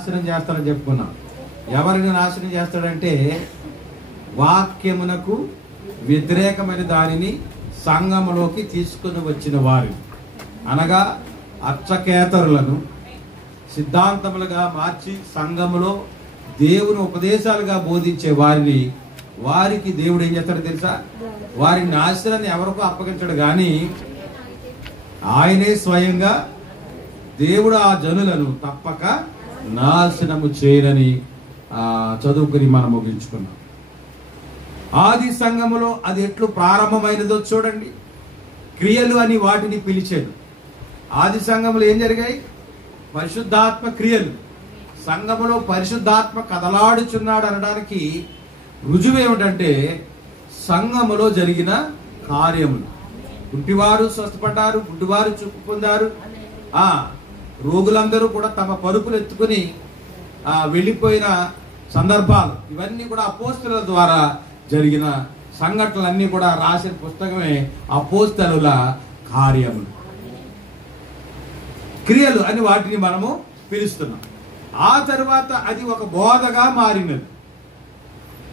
నాశనం చేస్తాడని చెప్పుకున్నాం. ఎవరిని నాశనం చేస్తాడంటే వాక్యమునకు వ్యతిరేకమైన దానిని సంఘములోకి తీసుకుని వచ్చిన వారు, అనగా అర్చకేతరులను సిద్ధాంతములుగా మార్చి సంఘములో దేవుని ఉపదేశాలుగా బోధించే వారికి దేవుడు ఏం చేస్తాడో తెలుసా? వారి నాశనాన్ని ఎవరికో అప్పగించడు గాని ఆయనే స్వయంగా దేవుడు ఆ జనులను తప్పక నాశనము చేయనని చదువుకుని మనం ముగించుకున్నాం. ఆది సంఘములో అది ఎట్లు ప్రారంభమైనదో చూడండి. క్రియలు అని వాటిని పిలిచేది. ఆది సంఘములో ఏం జరిగాయి? పరిశుద్ధాత్మ క్రియలు. సంఘములో పరిశుద్ధాత్మ కదలాడుచున్నాడు అనడానికి రుజువు ఏమిటంటే సంఘములో జరిగిన కార్యములు. గుడ్డివారు స్వస్థపడ్డారు, గుడ్డివారు చూపు పొందారు, రోగులందరూ కూడా తమ పరుపులు ఎత్తుకుని వెళ్ళిపోయిన సందర్భాలు, ఇవన్నీ కూడా అపోస్తలుల ద్వారా జరిగిన సంఘటనలన్నీ కూడా రాసిన పుస్తకమే అపోస్తలుల కార్యములు. క్రియలు అని వాటిని మనము పిలుస్తున్నాం. ఆ తరువాత అది ఒక బోధగా మారినది.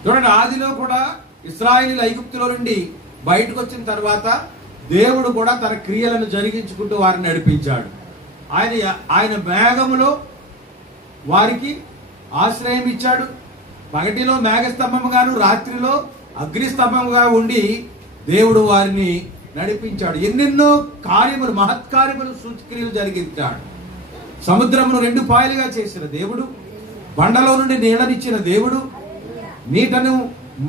చూడండి, ఆదిలో కూడా ఇశ్రాయేలీయులు ఐగుప్తులో నుండి బయటకు వచ్చిన తర్వాత దేవుడు కూడా తన క్రియలను జరిగించుకుంటూ వారిని నడిపించాడు. ఆయన మేఘములో వారికి ఆశ్రయం ఇచ్చాడు. పగటిలో మేఘస్తంభముగాను, రాత్రిలో అగ్నిస్తంభముగా ఉండి దేవుడు వారిని నడిపించాడు. ఎన్నెన్నో కార్యములు, మహత్కార్యములు, సూచక్రియలు జరిగించాడు. సముద్రమును 2 పాయలుగా చేసిన దేవుడు, బండలో నుండి నీళ్ళనిచ్చిన దేవుడు, నీటను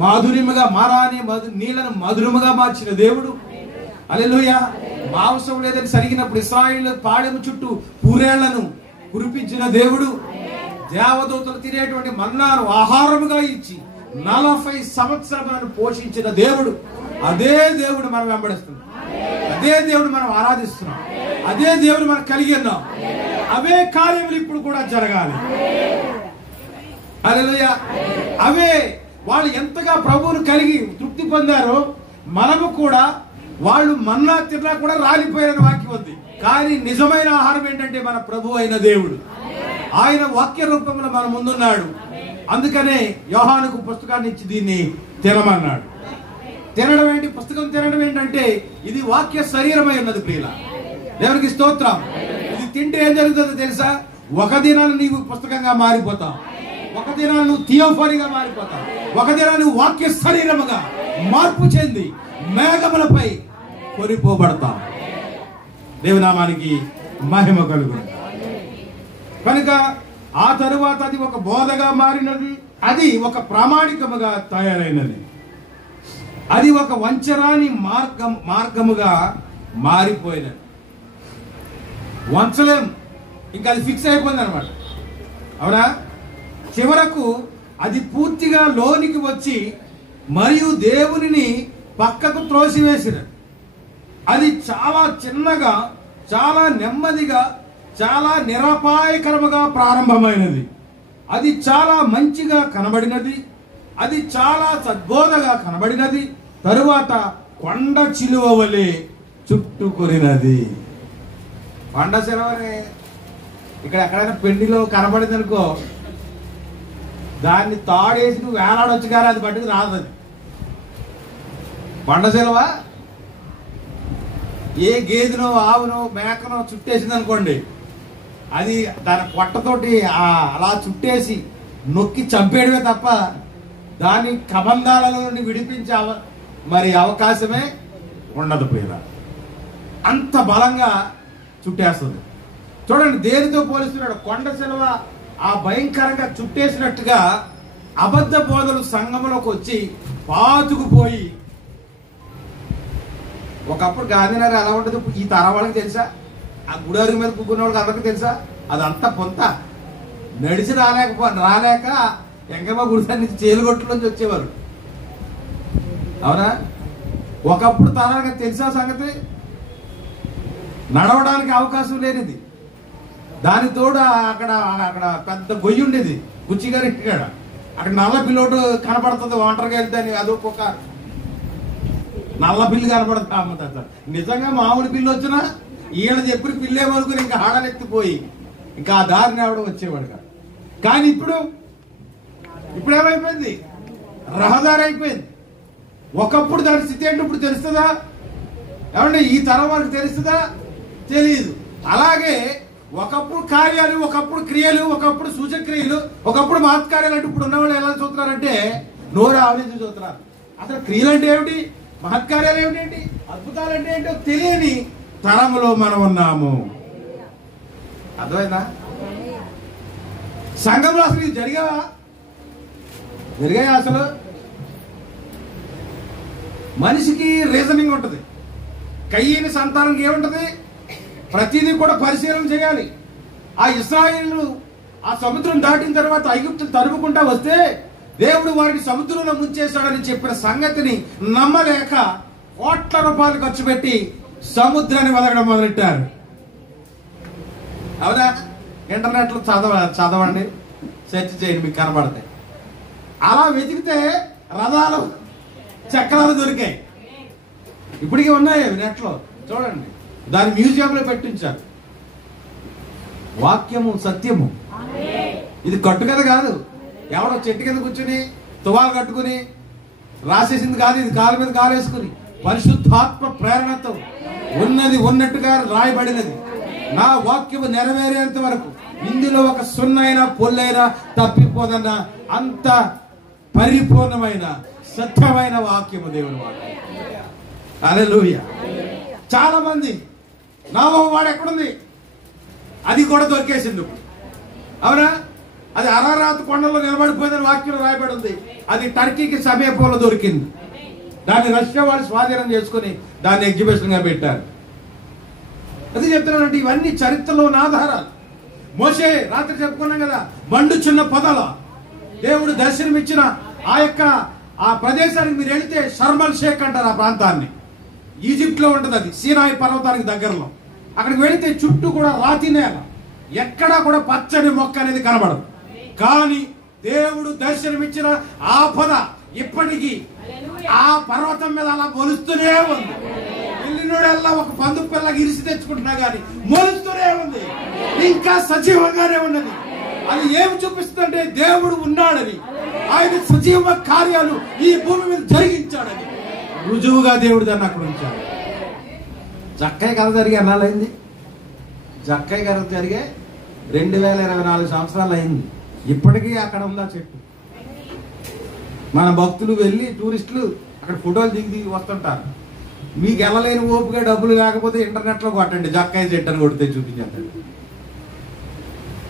మాధుర్యముగా మారాని నీళ్లను మధురముగా మార్చిన దేవుడు. హల్లెలూయా. మాంసం లేదని సరిగినప్పుడు ఇశ్రాయేలు పాడెము చుట్టూ పూరేళ్లను కురిపించిన దేవుడు. దేవదూతలు తినేటువంటి మన్నాను ఆహారముగా ఇచ్చి 40 సంవత్సరములను పోషించిన దేవుడు. అదే దేవుడు మనం వెంబడిస్తున్నాం, అదే దేవుడు మనం ఆరాధిస్తున్నాం, అదే దేవుడు మనం కలిగి ఉన్నాం. అవే కార్యములు ఇప్పుడు కూడా జరగాలి. హల్లెలూయా. అవే వాళ్ళు ఎంతగా ప్రభువును కలిగి తృప్తి పొందారో మనము కూడా, వాళ్ళు మన్నా తిన్నా కూడా రాలిపోయారని వాక్యం ఉంది. కానీ నిజమైన ఆహారం ఏంటంటే మన ప్రభు అయిన దేవుడు. ఆయన వాక్య రూపంలో మన ముందున్నాడు. అందుకనే యోహానుకు పుస్తకాన్ని ఇచ్చి దీన్ని తినమన్నాడు. తినడం ఏంటి? పుస్తకం తినడం ఏంటంటే ఇది వాక్య శరీరమై ఉన్నది ప్రియుల. దేవునికి స్తోత్రం. ఇది తింటే ఏం జరుగుతుందో తెలుసా? ఒక దినాన్ని నీవు పుస్తకంగా మారిపోతావు, ఒక దినాన్ని నువ్వు థియోఫనీగా మారిపోతావు, ఒక దినాన్ని నువ్వు వాక్య శరీరముగా మార్పు చెంది మేఘములపై కొనిపోబడతావు. దేవునామానికి మహిమ కలుగును. కనుక ఆ తరువాత అది ఒక బోధగా మారినది, అది ఒక ప్రామాణికముగా తయారైనది, అది ఒక వంచరాని మార్గముగా మారిపోయినది. వంచలేం, ఇంకా అది ఫిక్స్ అయిపోయింది అనమాట. అవునా? చివరకు అది పూర్తిగా లోనికి వచ్చి మరియు దేవునిని పక్కకు త్రోసివేసిన, అది చాలా చిన్నగా, చాలా నెమ్మదిగా, చాలా నిరపాయకరముగా ప్రారంభమైనది. అది చాలా మంచిగా కనబడినది, అది చాలా సద్బోధగా కనబడినది. తరువాత కొండ చిలువ వలె చుట్టుకొనినది. కొండ చిలువనే ఇక్కడ ఎక్కడైనా పెండిలో కనబడింది అనుకో, దాన్ని తాడేసి నువ్వు వేలాడొచ్చు కానీ అది పట్టుకు రాదు. అది కొండ చిలువ ఏ గేదెనో, ఆవునో, మేకనో చుట్టేసింది అనుకోండి, అది దాని పొట్టతోటి అలా చుట్టేసి నొక్కి చంపేయడమే తప్ప దాని కబంధాల నుండి విడిపించే అవకాశమే ఉండదు ప్రియులా. అంత బలంగా చుట్టేస్తుంది. చూడండి, దేనితో పోలిస్తున్నాడు? కొండ చిలువ ఆ భయంకరంగా చుట్టేసినట్టుగా అబద్ధ బోధలు సంఘంలోకి వచ్చి పాతుకుపోయి, ఒకప్పుడు గాంధీనగర్ ఎలా ఉంటుంది ఈ తరం వాళ్ళకి తెలుసా? ఆ గుడారి మీద కూకున్న వాళ్ళకి అందరికీ తెలుసా? అదంతా పొంత. నడిచి రాలేక ఎంకమ్మ గుడిసారి నుంచి చేలుగొట్టు నుంచి వచ్చేవారు. అవునా? ఒకప్పుడు తరానికి తెలుసా సంగతి? నడవడానికి అవకాశం లేనిది. దాని తోడు అక్కడ పెద్ద గొయ్యి ఉండేది, గుచ్చిగారి ఇక్కడ. అక్కడ నల్ల పిల్లోడు కనపడుతుంది ఒంటరిగా వెళ్తే, అదొక నల్ల పిల్లి కనపడుతుంది. అమ్మ నిజంగా మామూలు పిల్లి వచ్చినా ఈయన చెప్పిన పిల్లేమనుకుని ఇంకా ఆడలెత్తిపోయి ఇంకా ఆ దారిని ఆవిడ వచ్చేవాడు కాదు. కానీ ఇప్పుడు ఏమైపోయింది? రహదారి అయిపోయింది. ఒకప్పుడు దాని స్థితి ఏంటి ఇప్పుడు తెలుస్తుందా? ఏమంటే ఈ తరం వరకు తెలుస్తుందా? తెలియదు. అలాగే ఒకప్పుడు కార్యాలు, ఒకప్పుడు క్రియలు, ఒకప్పుడు సూచక్రియలు, ఒకప్పుడు మహత్కార్యాలు అంటే ఇప్పుడు ఉన్నవాళ్ళు ఎలా చూస్తున్నారంటే నోరు ఆవరించి చూస్తున్నారు. అసలు క్రియలు అంటే ఏమిటి, మహత్కార్యాలు ఏమిటి, అద్భుతాలు అంటే ఏంటో తెలియని తరంలో మనం ఉన్నాము. అర్థమైందా? సంఘంలో అసలు ఇది జరిగాయా? అసలు మనిషికి రీజనింగ్ ఉంటుంది. కయ్యని సంతానానికి ఏముంటది? ప్రతిదీ కూడా పరిశీలన చేయాలి. ఆ ఇశ్రాయేలు ఆ సముద్రం దాటిన తర్వాత ఐగుప్తును తరుముకుంటా వస్తే దేవుడు వారిని సముద్రంలో ముంచేశాడని చెప్పిన సంగతిని నమ్మలేక కోట్ల రూపాయలు ఖర్చు పెట్టి సముద్రాన్ని వెలగడం మొదలెట్టారు. అవునా? ఇంటర్నెట్ లో చదవండి, సెర్చ్ చేయండి, మీకు కనబడతాయి. అలా వెతికితే రథాలు, చక్రాలు దొరికాయి. ఇప్పటికీ ఉన్నాయి నెట్ లో, చూడండి. దాని మ్యూజియంలో పెట్టించారు. వాక్యము సత్యము. ఇది కట్టుకథ కాదు. ఎవడో చెట్టు కింద కూర్చుని తువాలు కట్టుకుని రాసేసింది కాదు. ఇది కాలు మీద కాలేసుకుని పరిశుద్ధాత్మ ప్రేరణతో ఉన్నది ఉన్నట్టుగా రాయబడినది. నా వాక్యము నెరవేరేంత వరకు ఇందులో ఒక సున్నైనా పొల్లైనా తప్పిపోదన్న అంత పరిపూర్ణమైన సత్యమైన వాక్యము దేవుని వాక్యం. హల్లెలూయా. చాలా మంది నోవహు వాడు ఎక్కడుంది, అది కూడా దొరికేసింది. అవునా? అది అరారాత్ కొండలో నిలబడిపోయిందని వాక్యంలో రాయబడి ఉంది. అది టర్కీకి సమీపంలో దొరికింది. దాన్ని రష్యా వాళ్ళు స్వాధీనం చేసుకుని దాన్ని ఎగ్జిబిషన్ గా పెట్టారు. అది చెప్తున్నానంటే ఇవన్నీ చరిత్రలో ఉన్న ఆధారాలు. మోషే రాత్రి చెప్పుకున్నాం కదా, మండుచున్న పొదల దేవుడు దర్శనమిచ్చిన ఆ ప్రదేశానికి మీరు వెళితే షర్మల్ షేక్ అంటారు. ఆ ప్రాంతాన్ని ఈజిప్ట్ లో ఉంటుంది. అది సీనాయి పర్వతానికి దగ్గరలో. అక్కడికి వెళితే చుట్టూ కూడా రాతి నేల, ఎక్కడా కూడా పచ్చని మొక్క అనేది కనబడదు. కానీ దేవుడు దర్శనమిచ్చిన ఆ పొద ఇప్పటికీ ఆ పర్వతం మీద అలా మొలుస్తూనే ఉంది. వెళ్ళినోడల్లా ఒక పందు పిల్లకి ఇరిసి తెచ్చుకుంటున్నా గానీ మొలుస్తూనే ఉంది, ఇంకా సజీవంగానే ఉన్నది. అది ఏమి చూపిస్తుందంటే దేవుడు ఉన్నాడని, ఆయన సజీవ కార్యాలు ఈ భూమి మీద జరిగించాడని రుజువుగా దేవుడు దాన్ని అక్కడ ఉంచాడు. జక్కయ్య కథ జరిగే ఎన్నాళ్ళైంది? జక్కయ్య కథ జరిగే 2024 సంవత్సరాలు అయింది. ఇప్పటికీ అక్కడ ఉందా చెట్టు. మన భక్తులు వెళ్ళి టూరిస్టులు అక్కడ ఫోటోలు దిగి వస్తుంటారు. మీకు వెళ్ళలేని ఓపుగా డబ్బులు లేకపోతే ఇంటర్నెట్ లో కొట్టండి, జక్కయ్య చెట్టు అని కొడితే చూపించేస్తాడు.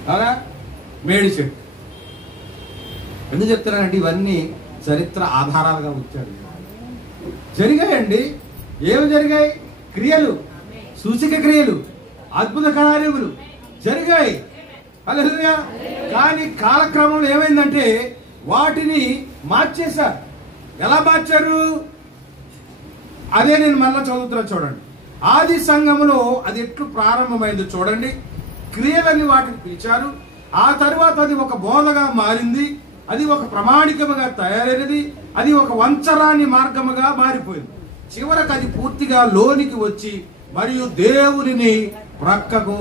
అవునా? మేడి చెట్టు. ఎందుకు చెప్తున్నానంటే ఇవన్నీ చరిత్ర ఆధారాలుగా వచ్చాడు. జరిగాయండి. ఏమి జరిగాయి? క్రియలు, సూచక క్రియలు, అద్భుత కార్యములు జరిగాయి. హల్లెలూయా. కానీ కాలక్రమంలో ఏమైందంటే వాటిని మార్చేశారు. ఎలా మార్చారు? అదే నేను మళ్ళా చదువుతున్నా చూడండి. ఆది సంఘములో అది ఎట్లు ప్రారంభమైంది చూడండి. క్రియలని వాటిని పిలిచారు. ఆ తరువాత అది ఒక బోధగా మారింది. అది ఒక ప్రమాణికముగా తయారైనది. అది ఒక వంచరాని మార్గముగా మారిపోయింది. చివరకు అది పూర్తిగా లోనికి వచ్చి మరియు దేవునిని ప్రక్కకు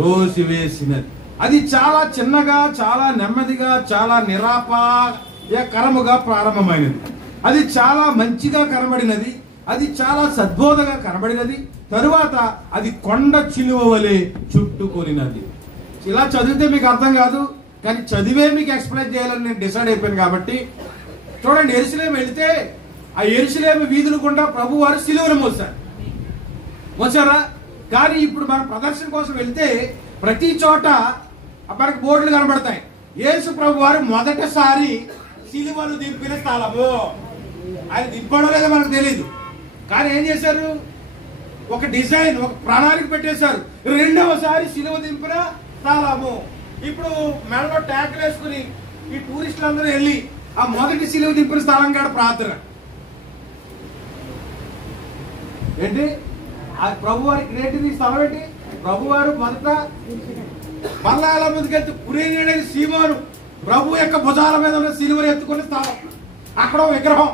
రోసివేసినది. అది చాలా చిన్నగా, చాలా నెమ్మదిగా, చాలా నిరాపాయకరముగా ప్రారంభమైనది. అది చాలా మంచిగా కనబడినది. అది చాలా సద్బోధగా కనబడినది. తరువాత అది కొండ చిలువ వలె చుట్టుకొనినది. ఇలా చదివితే మీకు అర్థం కాదు, కానీ చదివే మీకు ఎక్స్ప్లెయిన్ చేయాలని నేను డిసైడ్ అయిపోయాను. కాబట్టి చూడండి, యెరూషలేము వెళితే ఆ యెరూషలేము వీధులు గుండా ప్రభు వారు సిలువను మోసారా? కానీ ఇప్పుడు మనం ప్రదర్శన కోసం వెళ్తే ప్రతి చోట మనకు బోర్డులు కనబడతాయి. యేసు ప్రభు వారు మొదటిసారి సిలువను దింపిన స్థలము. ఆయన దింపడం లేదో మనకు తెలియదు, కానీ ఏం చేశారు? ఒక డిజైన్, ఒక ప్రణాళిక పెట్టేశారు. రెండవసారి సిలువ దింపిన స్థలము. ఇప్పుడు మెడలో ట్యాగ్లు వేసుకుని ఈ టూరిస్టులందరూ వెళ్ళి ఆ మొదటి సిలువ దింపిన స్థలం కాడ ప్రార్థన ఏంటి? ఆ ప్రభు వారికి ఏంటిది స్థలం ఏంటి? ప్రభు వారు మొదట మళ్ళా అలా ముందుకెళ్తే కురేనేడు సీమోను ప్రభు యొక్క భుజాల మీద ఉన్న సిలువను ఎత్తుకునే స్థలం. అక్కడ విగ్రహం.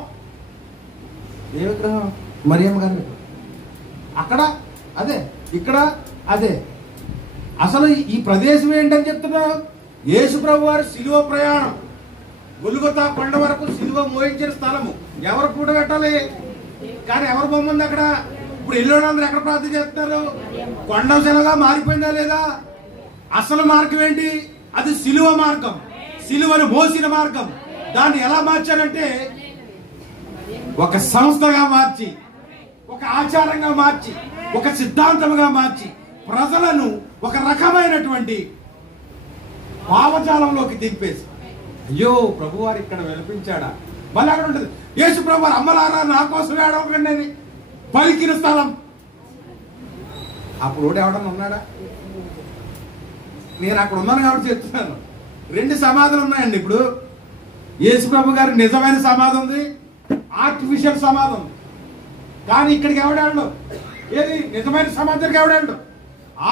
ఏ విగ్రహం? మరియమ్మ గారి. అక్కడ అదే, ఇక్కడ అదే. అసలు ఈ ప్రదేశం ఏంటని చెప్తున్నా? యేసు ప్రభు వారి శిలువ ప్రయాణం, గొల్గొతా కొండ వరకు శిలువ మోయించిన స్థలము ఎవరు పూట పెట్టాలి? కానీ ఎవరు బొమ్మ ఉంది అక్కడ? ఇప్పుడు ఎల్లుండి ఎక్కడ ప్రార్థన చేస్తున్నారు? కొండ శిలగా మారిపోయిందా లేదా? అసలు మార్గం ఏంటి? అది శిలువ మార్గం, శిలువను మోసిన మార్గం. దాన్ని ఎలా మార్చారంటే ఒక సంస్థగా మార్చి, ఒక ఆచారంగా మార్చి, ఒక సిద్ధాంతంగా మార్చి ప్రజలను ఒక రకమైనటువంటి భావజాలంలోకి దింపేసి, అయ్యో ప్రభువారు ఇక్కడ వినిపించాడా? మళ్ళీ అక్కడ ఉంటుంది యేసు ప్రభువారు అమ్మలారా నా కోసం ఏడవకండి అని పలికిన స్థలం. అప్పుడు ఎవడన్నా ఉన్నాడా? నేను అక్కడ ఉన్నాను కాబట్టి చెప్తున్నాను. 2 సమాధులు ఉన్నాయండి. ఇప్పుడు యేసు ప్రభు గారి నిజమైన సమాధి ఉంది, ఆర్టిఫిషియల్ సమాధి ఉంది. కానీ ఇక్కడికి ఎవడాడు? ఏది నిజమైన సమాధి దగ్గరికి ఎవడాడు?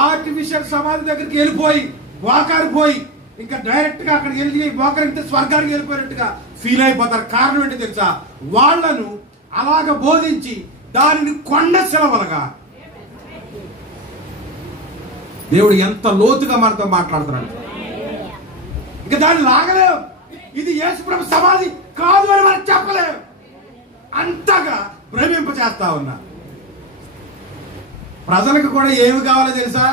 ఆర్టిఫిషియల్ సమాధి దగ్గరికి వెళ్ళిపోయి మోకారిపోయి ఇంకా డైరెక్ట్ గా అక్కడికి వెళ్ళి మోకరితే స్వర్గానికి వెళ్ళిపోయినట్టుగా ఫీల్ అయిపోతారు. కారణం ఏంటి తెలుసా? వాళ్లను అలాగ బోధించి దానిని కొండ శిలవలుగా, దేవుడు ఎంత లోతుగా మనతో మాట్లాడుతున్నాడు. ఇంకా దాన్ని లాగలేవు. ఇది యేసుప్రభు సమాధి కాదు అని మనం చెప్పలేము. అంతగా భ్రమింప చేస్తా ఉన్నా. ప్రజలకు కూడా ఏమి కావాలో తెలుసా?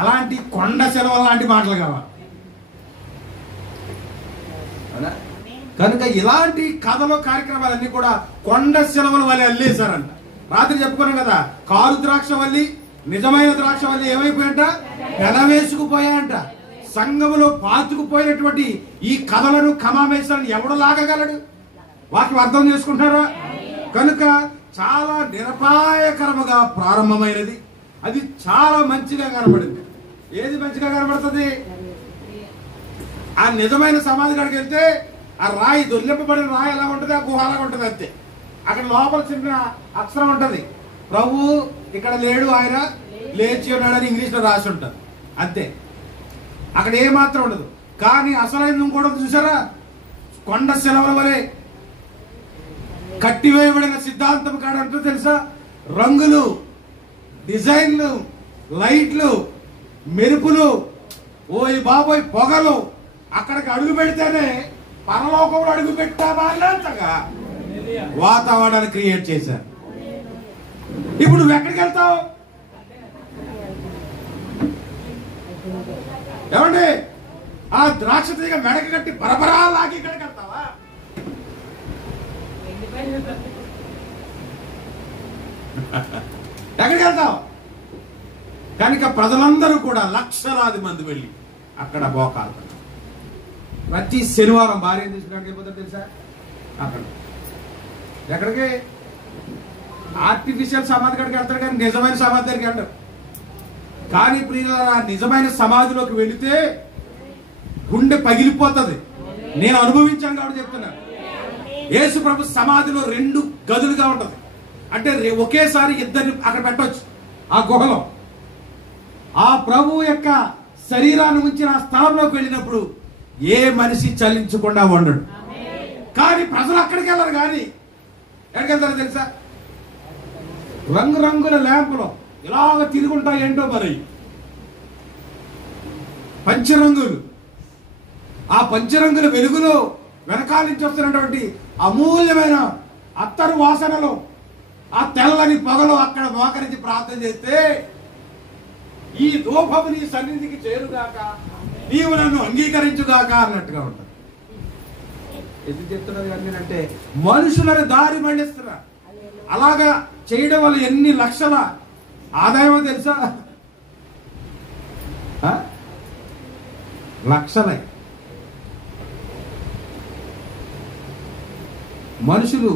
అలాంటి కొండ శిలవ లాంటి మాటలు కావాలి. కనుక ఇలాంటి కథలో కార్యక్రమాలన్నీ కూడా కొండ శిలవల వల్లే అల్లేశారంట. రాత్రి చెప్పుకున్నాం కదా, కారు ద్రాక్ష వల్లి, నిజమైన ద్రాక్ష వల్లి ఏమైపోయాయంట? పెనవేసుకుపోయాయంట. సంఘములో పాతుకుపోయినటువంటి ఈ కథలను కమామేశాలను ఎవడు లాగగలడు? వాటిని అర్థం చేసుకుంటారా? కనుక చాలా నిరపాయకరముగా ప్రారంభమైనది. అది చాలా మంచిగా కనబడింది. ఏది మంచిగా కనబడుతుంది? ఆ నిజమైన సమాధి కాడికి వెళ్తే ఆ రాయి, దొల్లింపబడిన రాయి ఎలా ఉంటుంది? ఆ గుహ అలాగా ఉంటుంది అంతే. అక్కడ లోపల చిన్న అక్షరం ఉంటుంది, ప్రభు ఇక్కడ లేడు, ఆయన లేచి ఉన్నాడని ఇంగ్లీష్ లో రాసి ఉంటుంది అంతే. అక్కడ ఏమాత్రం ఉండదు. కానీ అసలైన ఇంకోటి చూసారా? కొండ శిలవల వలె కట్టివేయబడిన సిద్ధాంతం కాడంటూ తెలుసా? రంగులు, డిజైన్లు, లైట్లు, మెరుపులు, ఓయ్ బాబోయ్ పొగలు. అక్కడికి అడుగు పెడితేనే పరలోకంలో అడుగు పెట్టావాళ్ళంతగా వాతావరణాన్ని క్రియేట్ చేశారు. ఇప్పుడు నువ్వు ఎక్కడికి వెళ్తావు? ఏమండి, ఆ ద్రాక్ష తీగ మెడక కట్టి బరబరా లాగి ఇక్కడికి వెళ్తావా? ఎక్కడికి వెళ్తావు? కనుక ప్రజలందరూ కూడా లక్షలాది మంది వెళ్ళి అక్కడ బోకాలు ప్రతి శనివారం భార్య తీసుకురాక అయిపోతారు తెలుసా? అక్కడ ఎక్కడికి? ఆర్టిఫిషియల్ సమాధి కాడికి వెళ్తాడు కానీ నిజమైన సమాధి దగ్గరికి వెళ్ళరు. కానీ ప్రియులారా, నిజమైన సమాధిలోకి వెళితే గుండె పగిలిపోతుంది. నేను అనుభవించాను కాబట్టి చెప్తున్నాను. యేసు ప్రభు సమాధిలో 2 గదులుగా ఉంటది. అంటే ఒకేసారి ఇద్దరిని అక్కడ పెట్టవచ్చు. ఆ గుహలో ఆ ప్రభు యొక్క శరీరాన్ని ఉంచిన ఆ స్థలంలోకి వెళ్ళినప్పుడు ఏ మనిషి చలించకుండా ఉండడు. కానీ ప్రజలు అక్కడికి వెళ్ళరు. కానీ ఎక్కడికి వెళ్తారో తెలుసా? రంగురంగుల ల్యాంపులో ఇలాగ తిరుగుంటాయి. ఏంటో మరి పంచరంగులు. ఆ పంచరంగుల వెలుగులో వెనకాల నుంచి వస్తున్నటువంటి అమూల్యమైన అత్తరు వాసనలో ఆ తెల్లని పొగలో అక్కడ మోకరించి ప్రార్థన చేస్తే ఈ దూపము నీ సన్నిధికి చేరుగాక, నీవు నన్ను అంగీకరించుగాక అన్నట్టుగా ఉంటుంది. ఎందుకు చెప్తున్నది అంటే మనుషులను దారి మళ్లిస్తున్నారు. అలాగా చేయడం వల్ల ఎన్ని లక్షల ఆదాయమో తెలుసా? లక్షలై మనుషులు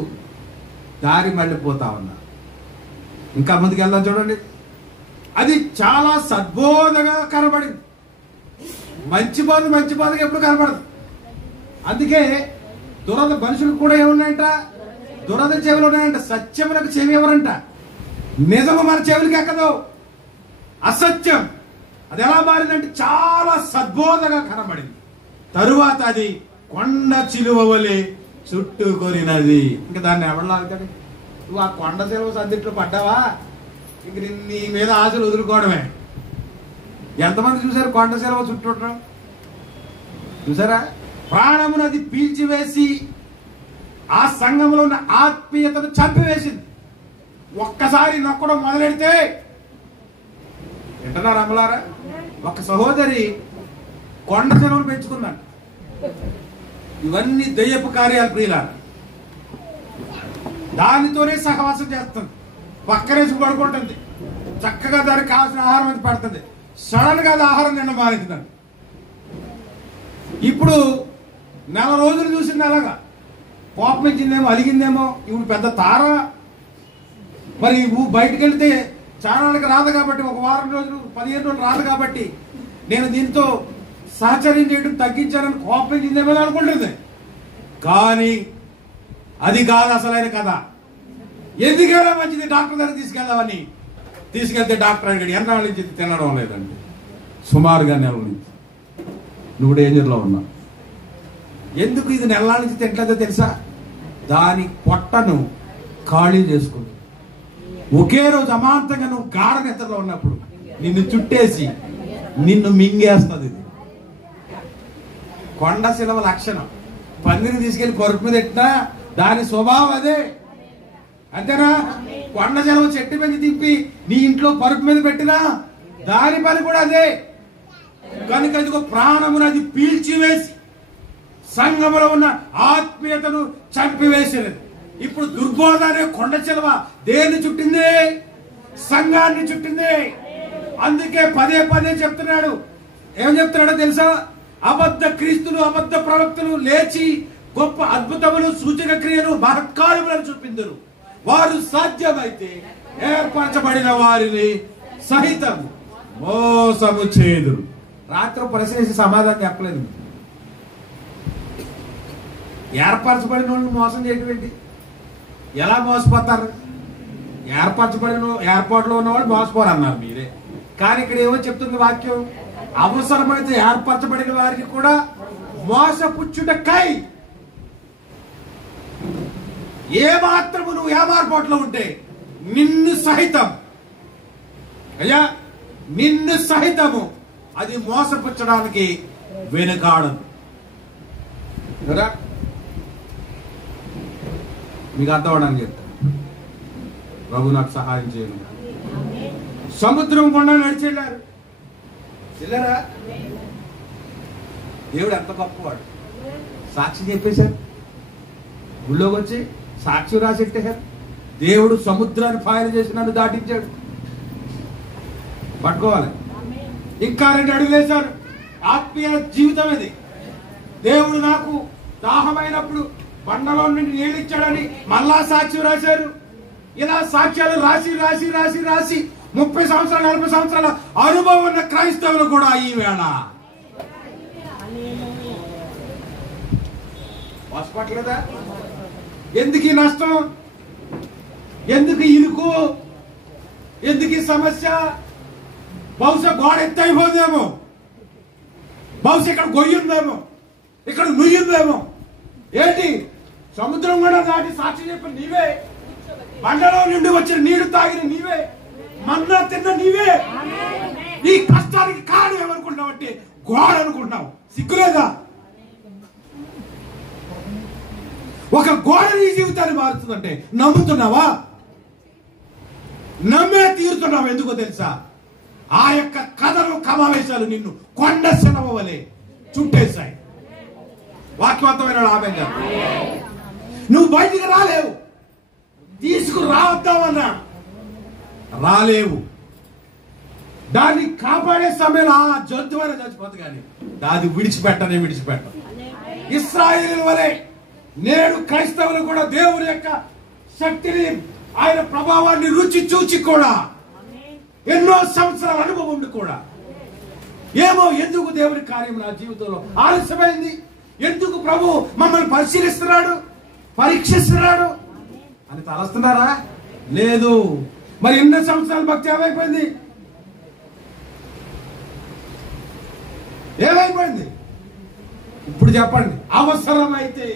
దారి మళ్ళీపోతా ఉన్నారు. ఇంకా ముందుకు వెళ్దాం చూడండి. అది చాలా సద్బోధగా కనబడింది. మంచి బోధగా ఎప్పుడు కనబడదు. అందుకే మనుషులకు కూడా ఏమున్నాయంట? దురద చెవులు ఉన్నాయంట. సత్యములకు చెవి ఎవరంట? నిజము మన చెవులకి ఎక్కదు, అసత్యం. అది ఎలా మారిందంటే చాలా సద్బోధగా కనబడింది. తరువాత అది కొండ చిలువ వలె చుట్టుకొనినది. ఇంకా దాన్ని ఎవరు లాగుతాడు? నువ్వు ఆ కొండ చిలువ సద్దిట్లో పడ్డావా? ఇంక నీ మీద ఆశలు వదులుకోవడమే. ఎంతమంది చూసారు కొండ చిలువ చుట్టూ? చూసారా, ప్రాణమునది పీల్చివేసి ఆ సంఘంలో ఉన్న ఆత్మీయతను చంపివేసింది. ఒక్కసారి నొక్కడం మొదలెడితే వింటున్నారు అమ్మలారా, ఒక సహోదరి కొండ చెరువులు పెంచుకున్నాడు. ఇవన్నీ దయ్యపు కార్యాలు ప్రియులారా. దానితోనే సహవాసం చేస్తుంది, పక్కనేసి పడుకుంటుంది, చక్కగా దానికి కావాల్సిన ఆహారం అది పడుతుంది. సడన్ గా అది ఆహారం నిన్న మారిందండి. ఇప్పుడు నెల రోజులు చూసింది అలాగా, కోపం ఇచ్చిందేమో, అలిగిందేమో. ఇప్పుడు పెద్ద తార, మరి బయటకు వెళ్తే ఛానళ్ళకి రాదు కాబట్టి, ఒక వారం రోజులు 15 రోజులు రాదు కాబట్టి నేను దీంతో సహచర్యం చేయడం తగ్గించానని కోపం ఇచ్చిందేమో అనుకుంటుంది. కానీ అది కాదు అసలైన కథ. ఎందుకైనా మంచిది డాక్టర్ దగ్గర తీసుకెళ్దామని తీసుకెళ్తే డాక్టర్ అడిగాడు, ఎన్నాళ్ళ నుంచి తినడం లేదండి. సుమారుగా నెల నుంచి. నువ్వు డేంజర్లో ఉన్నావు. ఎందుకు ఇది నెలల నుంచి తింటలేదో తెలుసా? దాని పొట్టను ఖాళీ చేసుకుంది. ఒకే రోజు అమాంతంగా నువ్వు గాఢ నిద్రలో ఉన్నప్పుడు నిన్ను చుట్టేసి నిన్ను మింగేస్తుంది. ఇది కొండ శిలవ లక్షణం. పందిని తీసుకెళ్లి పరుపు మీద పెట్టినా దాని స్వభావం అదే, అంతేనా? కొండ శిలవ చెట్టు మీద తిప్పి నీ ఇంట్లో పరుపు మీద పెట్టినా దాని పని కూడా అదే. కనుక ఇదిగో ప్రాణమునది పీల్చివేసి సంఘములో ఉన్న ఆత్మీయతను చంపివేసినది. ఇప్పుడు దుర్బోధ అనే కొండ చిలవ దేన్ని చుట్టింది? సంఘాన్ని చుట్టింది. అందుకే పదే పదే చెప్తున్నాడు. ఏం చెప్తున్నాడో తెలుసా? అబద్ధ క్రీస్తులు, అబద్ధ ప్రవక్తలు లేచి గొప్ప అద్భుతములు, సూచక క్రియలు, మహత్కార్యములను చూపిందరు. వారు సాధ్యమైతే ఏర్పరచబడిన వారిని సహితం మోసము చేదురు. రాత్రి పరిశీలించి సమాధానం చెప్పలేదు. ఏర్పరచబడిన వాళ్ళు మోసం చేయడం ఏంటి? ఎలా మోసపోతారు? ఏర్పాట్లో ఉన్న వాళ్ళు మోసపోరు అన్నారు మీరే. కానీ ఇక్కడ ఏమో చెప్తుంది వాక్యం, అవసరమైతే ఏర్పరచబడిన వారికి కూడా మోసపుచ్చుటకై. ఏ మాత్రము నువ్వు ఏర్పాట్లో ఉంటే నిన్ను సహితం, అయ్యా నిన్ను సహితము అది మోసపుచ్చడానికి వెనుకాడదు కదా. మీకు అర్థం అవడానికి చెప్తాను. ప్రభు నాకు సహాయం చేయండి. సముద్రం కొండ నడిచెళ్ళారు. వెళ్ళారా? దేవుడు ఎంత గొప్పవాడు. సాక్షి చెప్పేశారు, గుళ్ళోకి వచ్చి సాక్షి రాసెట్టేశారు. దేవుడు సముద్రాన్ని ఫైర్ చేసి నన్ను దాటించాడు. పట్టుకోవాలి. ఇంకా 2 అడుగులు వేశారు. ఆత్మీయ జీవితం ఇది. దేవుడు నాకు దాహమైనప్పుడు బండలో నుండి నీళ్ళు ఇచ్చాడని మళ్ళా సాక్ష్యం రాశారు. ఇలా సాక్ష్యాలు రాసి రాసి రాసి రాసి 30 సంవత్సరాలు 40 సంవత్సరాల అనుభవం ఉన్న క్రైస్తవులు కూడా ఈ వేళ మోసపట్లేదా? ఎందుకు ఈ నష్టం? ఎందుకు ఇరుకు? ఎందుకు ఈ సమస్య? బహుశా గోడ ఎత్తైపోదేమో, బహుశా ఇక్కడ గొయ్యుందేమో, ఇక్కడ నుయ్యుందేమో. ఏంటి? సముద్రం కూడా దాటి సాక్షి చెప్పిన నీవే, బండలో నుండి వచ్చిన నీరు తాగిన నీవే, మన్నా తిన్న నీవే. నీ కష్టానికి కారణం ఏమనుకుంటున్నావు అంటే గోడ అనుకుంటున్నావు. సిగ్గులేదా? ఒక గోడ నీ జీవితాన్ని మారుతుందంటే నమ్ముతున్నావా? నమ్మే తీరుతున్నావు. ఎందుకో తెలుసా? ఆ యొక్క కథలు కమావేశాలు నిన్ను కొండ శిలవ వలె చుట్టేశాయి. వాక్యవంతమైన ఆమె గారు, నువ్వు బయటికి రాలేవు. తీసుకురావద్దామన్నా రాలేవు. దాన్ని కాపాడే సమయంలో ఆ జంతువునే చచ్చిపోతుంది, కానీ దాన్ని విడిచిపెట్ట. ఇశ్రాయేలు వలె నేడు క్రైస్తవులు కూడా దేవుని యొక్క శక్తిని, ఆయన ప్రభావాన్ని రుచి చూచి కూడా ఎన్నో సంవత్సరాల అనుభవం ఉండి కూడా ఏమో ఎందుకు దేవుని కార్యం నా జీవితంలో ఆలస్యమైంది, ఎందుకు ప్రభు మమ్మల్ని పరిశీలిస్తున్నాడు, పరీక్షిస్తున్నాడు అని తలస్తున్నారా? లేదు. మరి ఎన్నో సంవత్సరాల భక్తి ఏమైపోయింది? ఇప్పుడు చెప్పండి. అవసరమైతే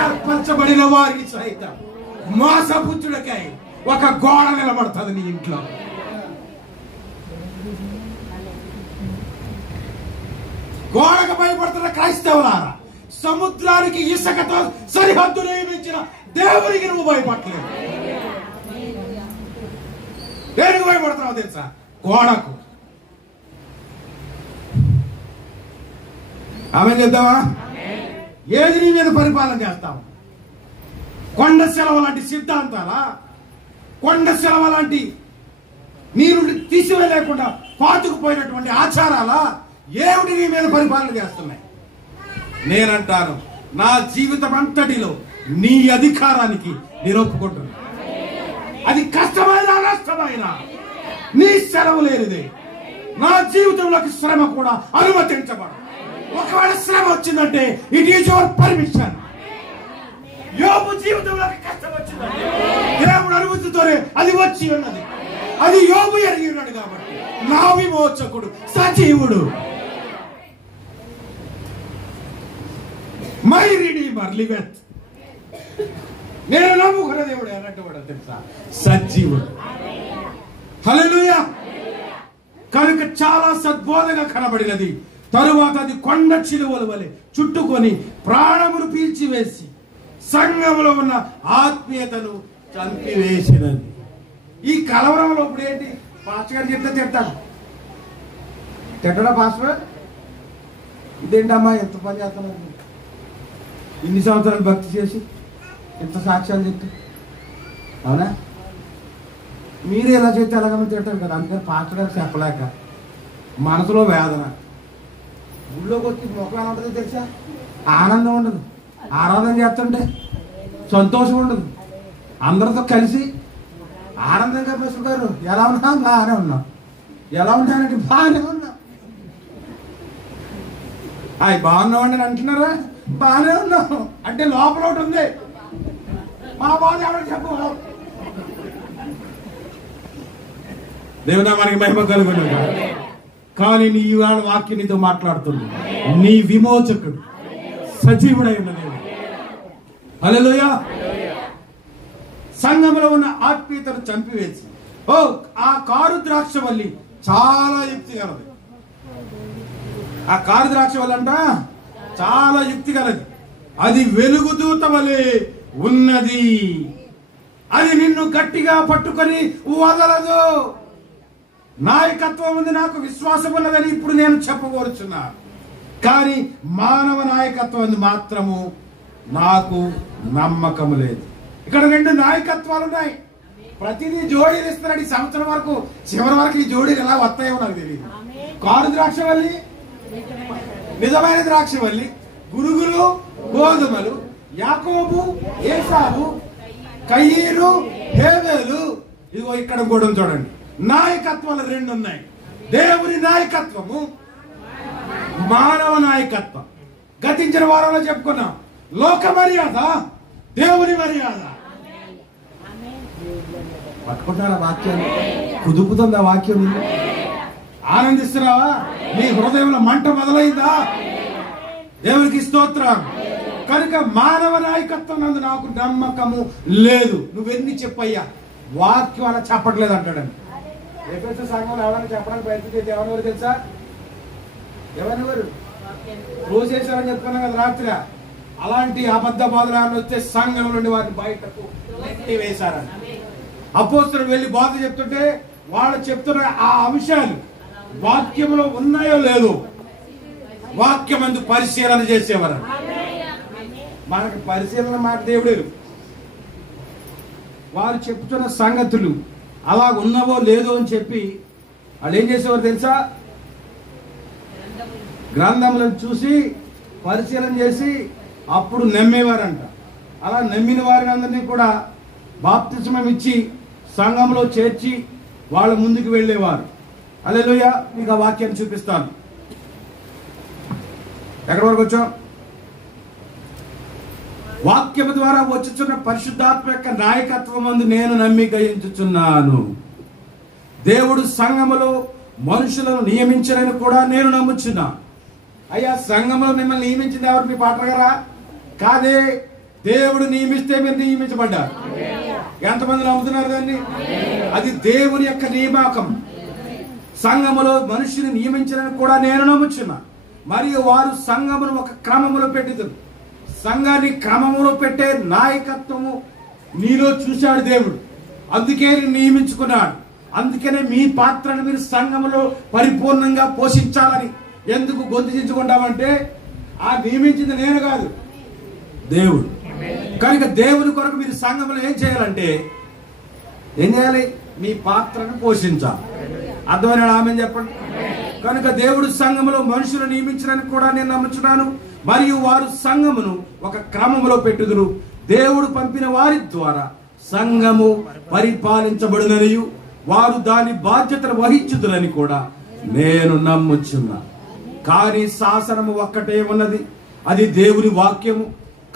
ఏర్పరచబడిన వారికి సైతం మోసపుచ్చుడికై ఒక గోడ నిలబడుతుంది నీ ఇంట్లో. గోడకు భయపడుతున్న క్రైస్తవులారా, సముద్రానికి ఇసుకతో సరిహద్దు నియమించిన దేవునికి నువ్వు భయపడలేదు. దేనికి భయపడుతున్నావు తెలుసా? గోడకు. ఆమె చెప్తావా? ఏది నీ మీద పరిపాలన చేస్తావు? కొండ సెలవు లాంటి సిద్ధాంతాలా? కొండ సెలవు లాంటి నీరు తీసివేయలేకుండా పాతుకుపోయినటువంటి ఆచారాలా? ఏమిటి నీ మీద పరిపాలన చేస్తున్నాయి? నేనంటాను, నా జీవితం అంతటిలో నీ అధికారానికి నేను ఒప్పుకుంటున్నా. అది కష్టమైన నష్టమైన నీ సెలవు లేనిదే నా జీవితంలోకి శ్రమ కూడా అనుమతించబడు. ఒకవేళ శ్రమ వచ్చిందంటే ఇట్ ఈజ్ యువర్ పర్మిషన్. యోబు జీవితంలోకి కష్టం వచ్చిందంటే దేవుడు అనుమతితోనే అది వచ్చి ఉన్నది. అది యోబు ఎరిగి ఉన్నాడు కాబట్టి నా విమోచకుడు సజీవుడు, మై రిడీమర్ లివెత్. నేను నమ్ముకున్న దేవుడు ఎలాంటివాడో తెలుసా? సజీవుడు. హల్లెలూయా. కనుక చాలా సద్బోధగా కనబడినది. తరువాత అది కొండ చిలువల వలె చుట్టుకొని ప్రాణమును పీల్చివేసి సంఘంలో ఉన్న ఆత్మీయతను చంపివేసినది. ఈ కలవరంలో ఇప్పుడు ఏంటి? పాస్టర్ గారు చెప్తే తిడతాడు. తిట్టడా పాస్టర్? ఇదేంటమ్మా ఎంత పని చేస్తున్నారు? ఇన్ని సంవత్సరాలు భక్తి చేసి ఎంత సాక్ష్యాలు చెప్తే, అవునా? మీరే ఎలా చెప్తే ఎలాగన్నా తింటారు కదా. అందుకని పాస్టర్ గారు చెప్పలేక మనసులో వేదన. ఊళ్ళోకి వచ్చి మొక్క ఎలా ఉంటుంది తెలుసా? ఆనందం ఉండదు. ఆరాధన చేస్తుంటే సంతోషం ఉండదు. అందరితో కలిసి ఆనందంగా పాస్టర్ గారు ఎలా ఉన్నా బాగానే ఉన్నాం, ఎలా ఉంటానంటే బాగానే ఉన్నాం. అవి బాగున్నామండి అని అంటున్నారా? బాగానే ఉన్నాం అంటే లోపల ఒకటి ఉంది. మా బాధ ఎవరు చెప్పు. దేవుడా మనకి మహిమ కలుగును. కానీ నీ ఇవాళ వాక్యం నీతో మాట్లాడుతుంది. నీ విమోచకుడు సజీవుడై ఉన్న దేవుడు. హల్లెలూయా. సంఘంలో ఉన్న ఆత్మీయతను చంపివేసి, ఆ కారు ద్రాక్ష వల్లి చాలా యుక్తి గలది. ఆ కారు ద్రాక్ష వల్ల అంట చాలా యుక్తి గలది. అది వెలుగుదూత వలె ఉన్నది. అది నిన్ను గట్టిగా పట్టుకొని వదలదు. నాయకత్వం ఉంది, నాకు విశ్వాసం ఉన్నదని ఇప్పుడు నేను చెప్పకూరుచున్నా. కానీ మానవ నాయకత్వం మాత్రము నాకు నమ్మకం లేదు. ఇక్కడ రెండు నాయకత్వాలు ఉన్నాయి. ప్రతిదీ జోడీలు ఇస్తున్నాడు. ఈ సంవత్సరం వరకు చివరి వరకు ఈ జోడీలు ఎలా వస్తాయో నాకు తెలియదు. కారు ద్రాక్షవల్లి నిజమైన ద్రాక్షవల్లి, గురుగులు గోధుమలు, యాకోబు ఏసావు, కయీను హేబేలు. ఇదిగో ఇక్కడ కూడా చూడండి, నాయకత్వాలు రెండు ఉన్నాయి. దేవుని నాయకత్వము, మానవ నాయకత్వం. గతించిన వారంలో చెప్పుకున్నాం. లోక మర్యాద, దేవుని మర్యాద. పట్టుకుంటారా వాక్యాన్ని? కుదుపుతుందా వాక్యం? ఆనందిస్తున్నావా? నీ హృదయంలో మంట మొదలైందా? దేవునికి స్తోత్రం. కనుక మానవ నాయకత్వం నందు నాకు నమ్మకము లేదు. నువ్వెన్ని చెప్పయ్యా, వాక్యం అలా చెప్పట్లేదు అంటాడని. ఎఫెసు సంఘంలో ఎవరైనా చెప్పడానికి ప్రయత్నం చేసి ఎవరెవరు తెలుసా? ఎవరెవరు రోజేశారని చెప్పుకున్నాం కదా రాత్రి. అలాంటి అబద్ధ బోధనలు వస్తే సంఘం నుండి వారిని బయటకు నెట్టి వేశారని. అపోస్తలుడు వెళ్లి బోధ చెప్తుంటే వాళ్ళు చెప్తున్న ఆ అంశాలు వాక్యంలో ఉన్నాయో లేదో వాక్యమందు పరిశీలన చేసేవారు. మనకి పరిశీలన మాట దేవుడు. వారు చెప్తున్న సంగతులు అలా ఉన్నవో లేదో అని చెప్పి వాళ్ళు ఏం చేసేవారు తెలుసా? గ్రంథములను చూసి పరిశీలన చేసి అప్పుడు నమ్మేవారంట. అలా నమ్మిన వారిని అందరినీ కూడా బాప్తిస్మం ఇచ్చి సంఘంలో చేర్చి వాళ్ళ ముందుకు వెళ్ళేవారు. హల్లెలూయా. మీకు ఆ వాక్యాన్ని చూపిస్తాను. ఎక్కడి వరకు వచ్చాం? వాక్యము ద్వారా వచ్చుచున్న పరిశుద్ధాత్మ యొక్క నాయకత్వం అందు నేను నమ్మిక ఎంచుచున్నాను. దేవుడు సంఘములో మనుషులను నియమించరని కూడా నేను నమ్ముచున్నా. అయ్యా, సంఘంలో మిమ్మల్ని నియమించింది ఎవరు? మీ పాటగారా? కాదే, దేవుడు నియమిస్తే మీరు నియమించబడ్డారు. ఎంతమంది నమ్ముతున్నారు దాన్ని? అది దేవుని యొక్క నియామకం. సంఘములో మనుషుని నియమించరని కూడా నేను నమ్ముచున్నా. మరియు వారు సంఘమును ఒక క్రమములో పెట్టుదురు. సంఘాన్ని క్రమములో పెట్టే నాయకత్వము నీలో చూశాడు దేవుడు, అందుకే నియమించుకున్నాడు. అందుకనే మీ పాత్రను మీరు సంఘములో పరిపూర్ణంగా పోషించాలని. ఎందుకు గొంతుకుంటామంటే ఆ నియమించింది నేను కాదు, దేవుడు. కనుక దేవుని కొరకు మీరు సంఘంలో ఏం చేయాలంటే ఏం చేయాలి? మీ పాత్రను పోషించాలి. అర్థమైన ఆమె చెప్పండి. కనుక దేవుడు సంఘములో మనుషులు నియమించడానికి కూడా నేను నమ్ముచున్నాను. మరియు వారు సంఘమును ఒక క్రమములో పెట్టుదురు. దేవుడు పంపిన వారి ద్వారా సంఘము పరిపాలించబడుననియు వారు దాని బాధ్యతను వహించుదురని కూడా నేను నమ్ముచున్నా. కానీ శాసనము ఒక్కటే ఉన్నది, అది దేవుని వాక్యము.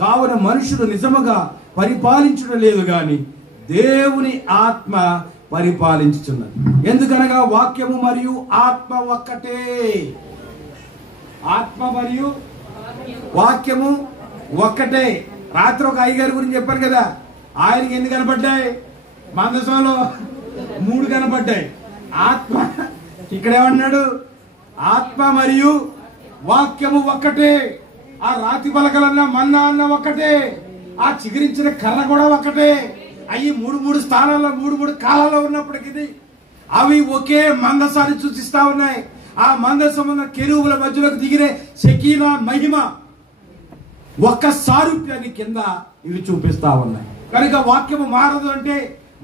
కావున మనుషులు నిజముగా పరిపాలించడం లేదు గాని దేవుని ఆత్మ పరిపాలించుచున్నది. ఎందుకనగా వాక్యము మరియు ఆత్మ ఒక్కటే. ఆత్మ మరియు వాక్యము ఒక్కటే. రాత్రి ఒక అయ్యగారి గురించి చెప్పాను కదా, ఆయనకి ఎన్ని కనపడ్డాయి? మందసంలో 3 కనపడ్డాయి. ఆత్మ ఇక్కడేమన్నాడు? ఆత్మ మరియు వాక్యము ఒక్కటే. ఆ రాతి పలకలన్న మన్నా అన్న ఒక్కటే. ఆ చిగురించిన కర్ర కూడా ఒక్కటే. అవి 3 స్థానాల్లో 3 కాలాల్లో ఉన్నప్పటికీ అవి ఒకే మందసాన్ని సూచిస్తా ఉన్నాయి. ఆ మందసం ఉన్న కెరూబుల మధ్యలోకి దిగిన షకీనా మహిమ ఒక్క సారూప్యాన్ని కింద ఇవి చూపిస్తా ఉన్నాయి. కనుక వాక్యము మారదు అంటే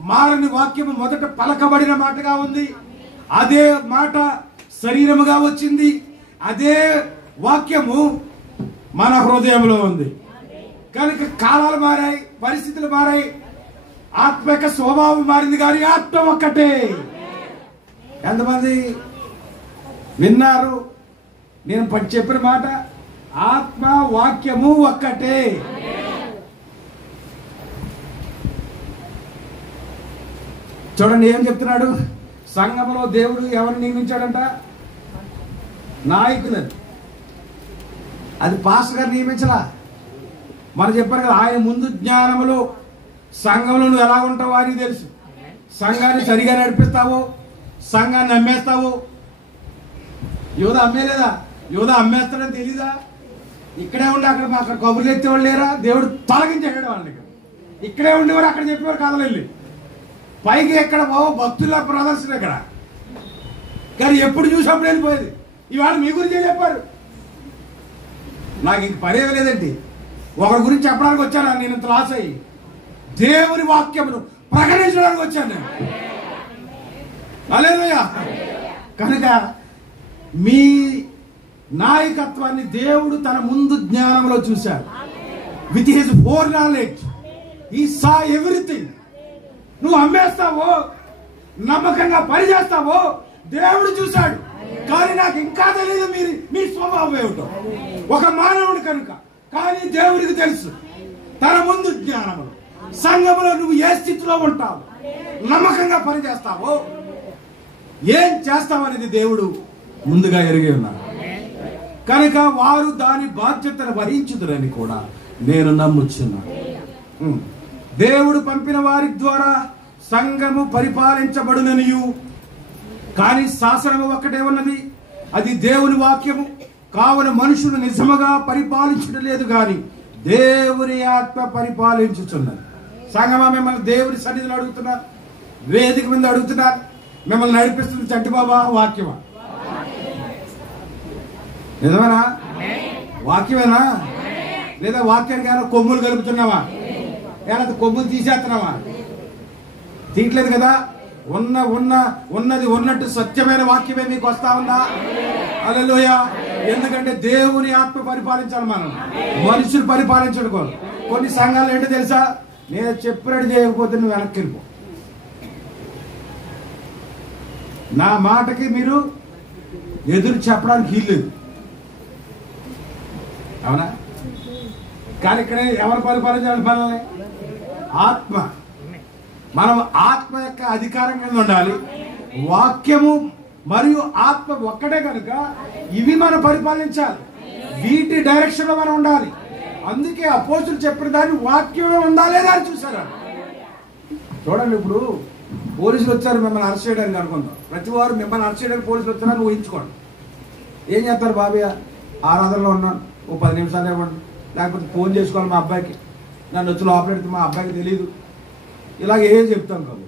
మారని వాక్యము మొదట పలకబడిన మాటగా ఉంది, అదే మాట శరీరముగా వచ్చింది, అదే వాక్యము మన హృదయంలో ఉంది. కనుక కాలాలు మారాయి, పరిస్థితులు మారాయి, ఆత్మ యొక్క స్వభావం మారింది, కానీ ఆత్మ ఒక్కటే. ఎంతమంది విన్నారు నేను చెప్పిన మాట? ఆత్మ వాక్యము ఒక్కటే. చూడండి ఏం చెప్తున్నాడు. సంఘములో దేవుడు ఎవరిని నియమించాడంట? నాయకులని. అది పాస్టర్ గారు నియమించలా. మనం చెప్పారు కదా, ఆయన ముందు జ్ఞానములో సంఘంలో నువ్వు ఎలా ఉంటావో అని తెలుసు. సంఘాన్ని సరిగా నడిపిస్తావో, సంఘాన్ని అమ్మేస్తావో. యోధ అమ్మేలేదా? యోధ అమ్మేస్తాడని తెలీదా? ఇక్కడే ఉండి అక్కడ కబుర్లు ఎత్తేవాళ్ళు లేరా? దేవుడు తొలగించాడు వాళ్ళకి. ఇక్కడే ఉండేవారు, అక్కడ చెప్పేవారు కథలు వెళ్ళి పైకి ఎక్కడ బావో భక్తుల ప్రదర్శన ఇక్కడ. కానీ ఎప్పుడు చూసినప్పుడు వెళ్ళిపోయేది. ఇవాళ మీ గురించే చెప్పారు. నాకు ఇంక పనే లేదండి. ఒకరి గురించి చెప్పడానికి వచ్చాను నేను, ఇంత లాస్ అయ్యి దేవుని వాక్యమును ప్రకటించడానికి వచ్చాను నేను. హల్లెలూయా. కనుక మీ నాయకత్వాన్ని దేవుడు తన ముందు జ్ఞానంలో చూశాడు. With his four knowledge he saw everything. నువ్వు అమ్మేస్తావో, నమ్మకంగా పని చేస్తావో దేవుడు చూశాడు. కానీ నాకు ఇంకా తెలియదు మీ స్వభావం ఏమిటో, ఒక మానవుడు కనుక. కానీ దేవుడికి తెలుసు. తన ముందు జ్ఞానములు సంఘములో నువ్వు ఏ స్థితిలో ఉంటావు, నమ్మకంగా పని చేస్తావో, ఏం చేస్తావనేది దేవుడు ముందుగా ఎరిగి ఉన్నాడు. కనుక వారు దాని బాధ్యతను వహించుదురని కూడా నేను నమ్ముచున్నాను. దేవుడు పంపిన వారి ద్వారా సంఘము పరిపాలించబడుననియు, కానీ శాసనము ఒక్కటే ఉన్నది, అది దేవుని వాక్యము. కావున మనుషులు నిజముగా పరిపాలించడం లేదు గాని దేవుని ఆత్మ పరిపాలించుచున్నది. సంఘమా, మిమ్మల్ని దేవుని సన్నిధిని అడుగుతున్నారు, వేదిక మీద అడుగుతున్నారు, మిమ్మల్ని నడిపిస్తుంది చంటిబాబా వాక్యమా? నిజమేనా? వాక్యమేనా? లేదా వాక్యానికి ఏమైనా కొమ్ములు కలుపుతున్నావా? ఏమైనా కొమ్ములు తీసేస్తున్నావా? తీయట్లేదు కదా. ఉన్నది ఉన్నట్టు సత్యమైన వాక్యమే మీకు వస్తా ఉందా? హల్లెలూయా. ఎందుకంటే దేవుని ఆత్మ పరిపాలించాలి, మనం మనుషులు పరిపాలించడం. కొన్ని సంఘాలు ఏంటో తెలుసా? నేను చెప్పినట్టు చేయకపోతే నువ్వు వెనక్కి వెళ్ళిపో, నా మాటకి మీరు ఎదురు చెప్పడానికి వీల్లేదు. అవునా? కానీ ఇక్కడ ఎవరు పరిపాలించాలి మనల్ని? ఆత్మ. మనం ఆత్మ యొక్క అధికారం కింద ఉండాలి. వాక్యము మరియు ఆత్మ ఒక్కటే కనుక ఇవి మనం పరిపాలించాలి. వీటి డైరెక్షన్ లో మనం ఉండాలి. అందుకే అపోస్తులు చెప్పిన దాన్ని వాక్యమే ఉండాలి అని చూసారా? చూడండి, ఇప్పుడు పోలీసులు వచ్చారు మిమ్మల్ని అరెస్ట్ చేయడానికి అనుకుందాం. ప్రతి వారు మిమ్మల్ని అరెస్ట్ చేయడానికి పోలీసులు వచ్చారని ఊహించుకోండి. ఏం చేస్తారు? బాబయ్య ఆరాధనలో ఉన్నాను, ఓ 10 నిమిషాలు ఇవ్వండి, లేకపోతే ఫోన్ చేసుకోవాలి మా అబ్బాయికి, నన్ను వచ్చి లోపలెడితే మా అబ్బాయికి తెలియదు, ఇలాగ ఏం చెప్తాం కాదు.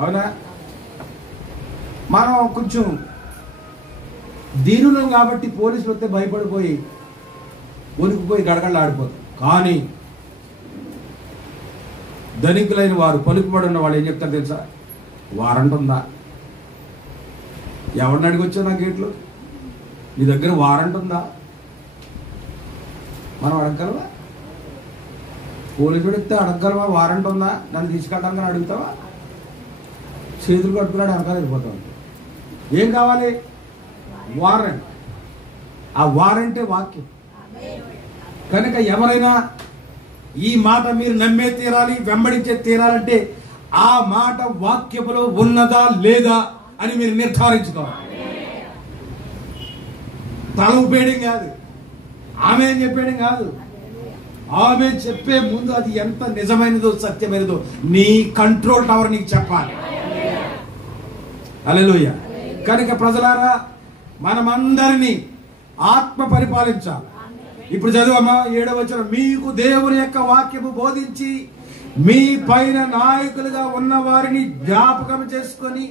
అవునా? మనం కొంచెం దీనులం కాబట్టి పోలీసులు వస్తే భయపడిపోయి వణికిపోయి గడగడలాడిపోతాం. కానీ ధనికులైన వారు, పలుకుబడి ఉన్న వాళ్ళు ఏం చెప్తారు తెలుసా? వారంట్ ఉందా? ఎవరిని అడిగి వచ్చావు నా గేట్లో? నీ దగ్గర వారంట్ ఉందా? మనం అడగగలవా? పోలీసు అడిగితే అడగగలవా? వారంట్ ఉందా నన్ను తీసుకెళ్ళడానికి అడుగుతావా? చేతులు కట్టుకున్నాడు వెనకాల వెళ్ళిపోతాం. ఏం కావాలి? వారెంట్. ఆ వారెంటే వాక్యం. కనుక ఎవరైనా ఈ మాట మీరు నమ్మే తీరాలి, వెంబడించే తీరాలంటే ఆ మాట వాక్యములో ఉన్నదా లేదా అని మీరు నిర్ధారించుకోవాలి. తల ఊపేయడం కాదు, ఆమె చెప్పేయడం కాదు. ఆమె చెప్పే ముందు అది ఎంత నిజమైనదో సత్యమైనదో నీ కంట్రోల్ టవర్ నీకు చెప్పాలి. హల్లెలూయా. కనుక ప్రజలారా, మనమందరినీ ఆత్మ పరిపాలించాలి. ఇప్పుడు చదువమ్మా 7వ వచనం. మీకు దేవుని యొక్క వాక్యము బోధించి మీ పైన నాయకులుగా ఉన్న వారిని జ్ఞాపకం చేసుకొని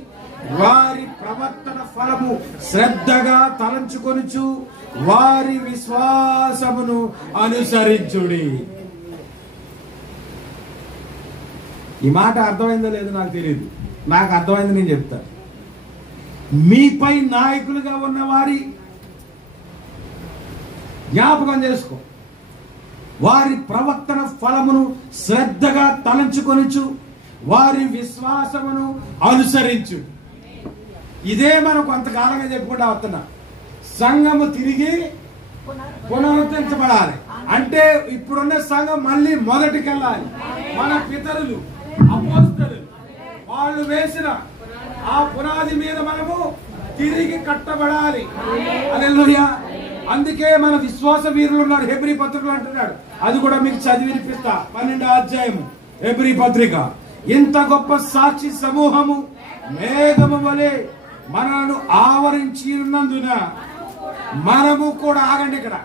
వారి ప్రవర్తన ఫలము శ్రద్ధగా తలంచుకొనుచు వారి విశ్వాసమును అనుసరించుడి. ఈ మాట అర్థమైందో లేదో నాకు తెలియదు, నాకు అర్థమైంది నేను చెప్తాను. మీపై నాయకులుగా ఉన్న వారి జ్ఞాపకం చేసుకో, వారి ప్రవర్తన ఫలమును శ్రద్ధగా తలంచుకొనుచు వారి విశ్వాసమును అనుసరించు. ఇదే మనం కొంతకాలంగా చెప్పుకుంటా వస్తున్నా. సంఘము తిరిగి పునరుద్ధరించబడాలి అంటే ఇప్పుడున్న సంఘం మళ్ళీ మొదటికెళ్ళాలి. మన పితరులు అపోస్తలులు వాళ్ళు వేసిన ఆ పునాది మీద మనము తిరిగి కట్టబడాలి. హల్లెలూయా. అందుకే మన విశ్వాస వీరులు ఉన్నారు. హెబ్రీ పత్రికలు అంటున్నాడు, అది కూడా మీకు చదివి వినిపిస్తా. 12వ అధ్యాయము హెబ్రీ పత్రిక. ఇంత గొప్ప సాక్షి సమూహము మేఘము వలె మనను ఆవరించి ఉన్నందున మనము కూడా, ఆగండి ఇక్కడ,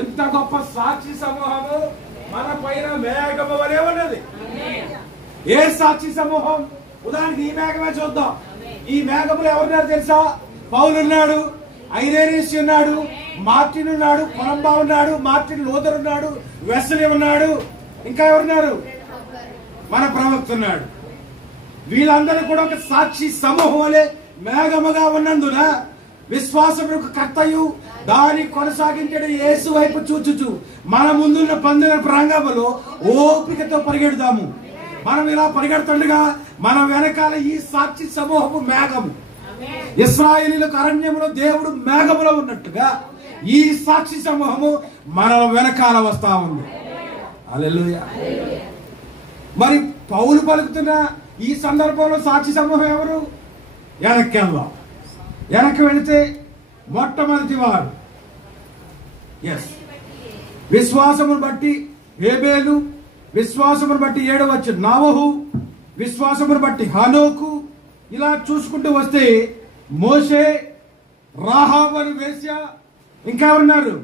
ఇంత గొప్ప సాక్షి సమూహము మన పైన మేఘము వలె ఉన్నది. ఏ సాక్షి సమూహం? ఉదాహరణకి ఈ మేఘమే చూద్దాం. ఈ మేఘములు ఎవరున్నారు తెలుసా? పౌలు ఉన్నాడు, ఐరేనియస్ ఉన్నాడు, మార్టిన్ ఉన్నాడు, కొలంబా ఉన్నాడు, మార్టిన్ లూథర్ ఉన్నాడు, వెస్లీ ఉన్నాడు, ఇంకా ఎవరున్నారు? మన ప్రవక్త ఉన్నాడు. వీళ్ళందరూ కూడా ఒక సాక్షి సమూహం వలె మేఘముగా ఉన్నందున విశ్వాసమునకు కర్తయు దాన్ని కొనసాగించే యేసు వైపు చూచుచు మన ముందున్న పందిన ప్రాంగణంలో ఓపికతో పరిగెడదాము. మనం ఇలా పరిగెడుతుండగా మన వెనకాల ఈ సాక్షి సమూహము మేఘము. ఇశ్రాయేలీయులకు అరణ్యంలో దేవుడు మేఘములో ఉన్నట్టుగా ఈ సాక్షి సమూహము మన వెనకాల వస్తా ఉంది. హల్లెలూయా. మరి పౌలు పలుకుతున్న ఈ సందర్భంలో సాక్షి సమూహం ఎవరు? వెనక్కి వెళ్దాం. వెనక్కి వెళితే మొట్టమొదటి వాడు విశ్వాసమును బట్టి హేబేలు, విశ్వాసమును బట్టి 7వ వచనం నావహు, విశ్వాసమును బట్టి హనోకు. ఇలా చూసుకుంటూ వస్తే మోషే, రాహాబు అని వేశ్య, ఇంకా ఎవరున్నారు?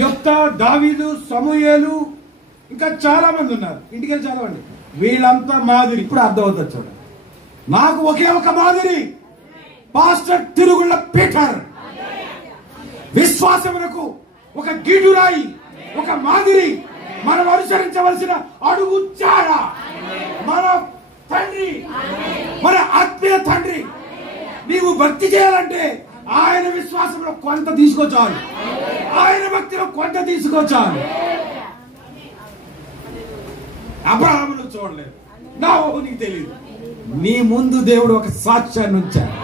యొఫ్తా, దావీదు, సమూయేలు, ఇంకా చాలా మంది ఉన్నారు. ఇంటికి వెళ్ళి చదవండి. వీళ్ళంతా మాదిరి. ఇప్పుడు అర్థమవుతుంది చూడండి. నాకు ఒకే ఒక మాదిరి, పాస్టర్ తిరుగుళ్ళ పీటర్. విశ్వాసమునకు ఒక గిడురాయి, ఒక మాదిరి, మనం అనుసరించవలసిన అడుగు చాడ మన తండ్రి, మన ఆత్మీయ తండ్రి. నీవు భక్తి చేయాలంటే ఆయన విశ్వాసంలో కొంత తీసుకోచాలు, ఆయన భక్తిలో కొంత తీసుకోచాలు. అబ్రహామును చూడలేదు, నావోహు నీకు తెలియదు. నీ ముందు దేవుడు ఒక సాక్ష్యాన్ని ఉంచాడు.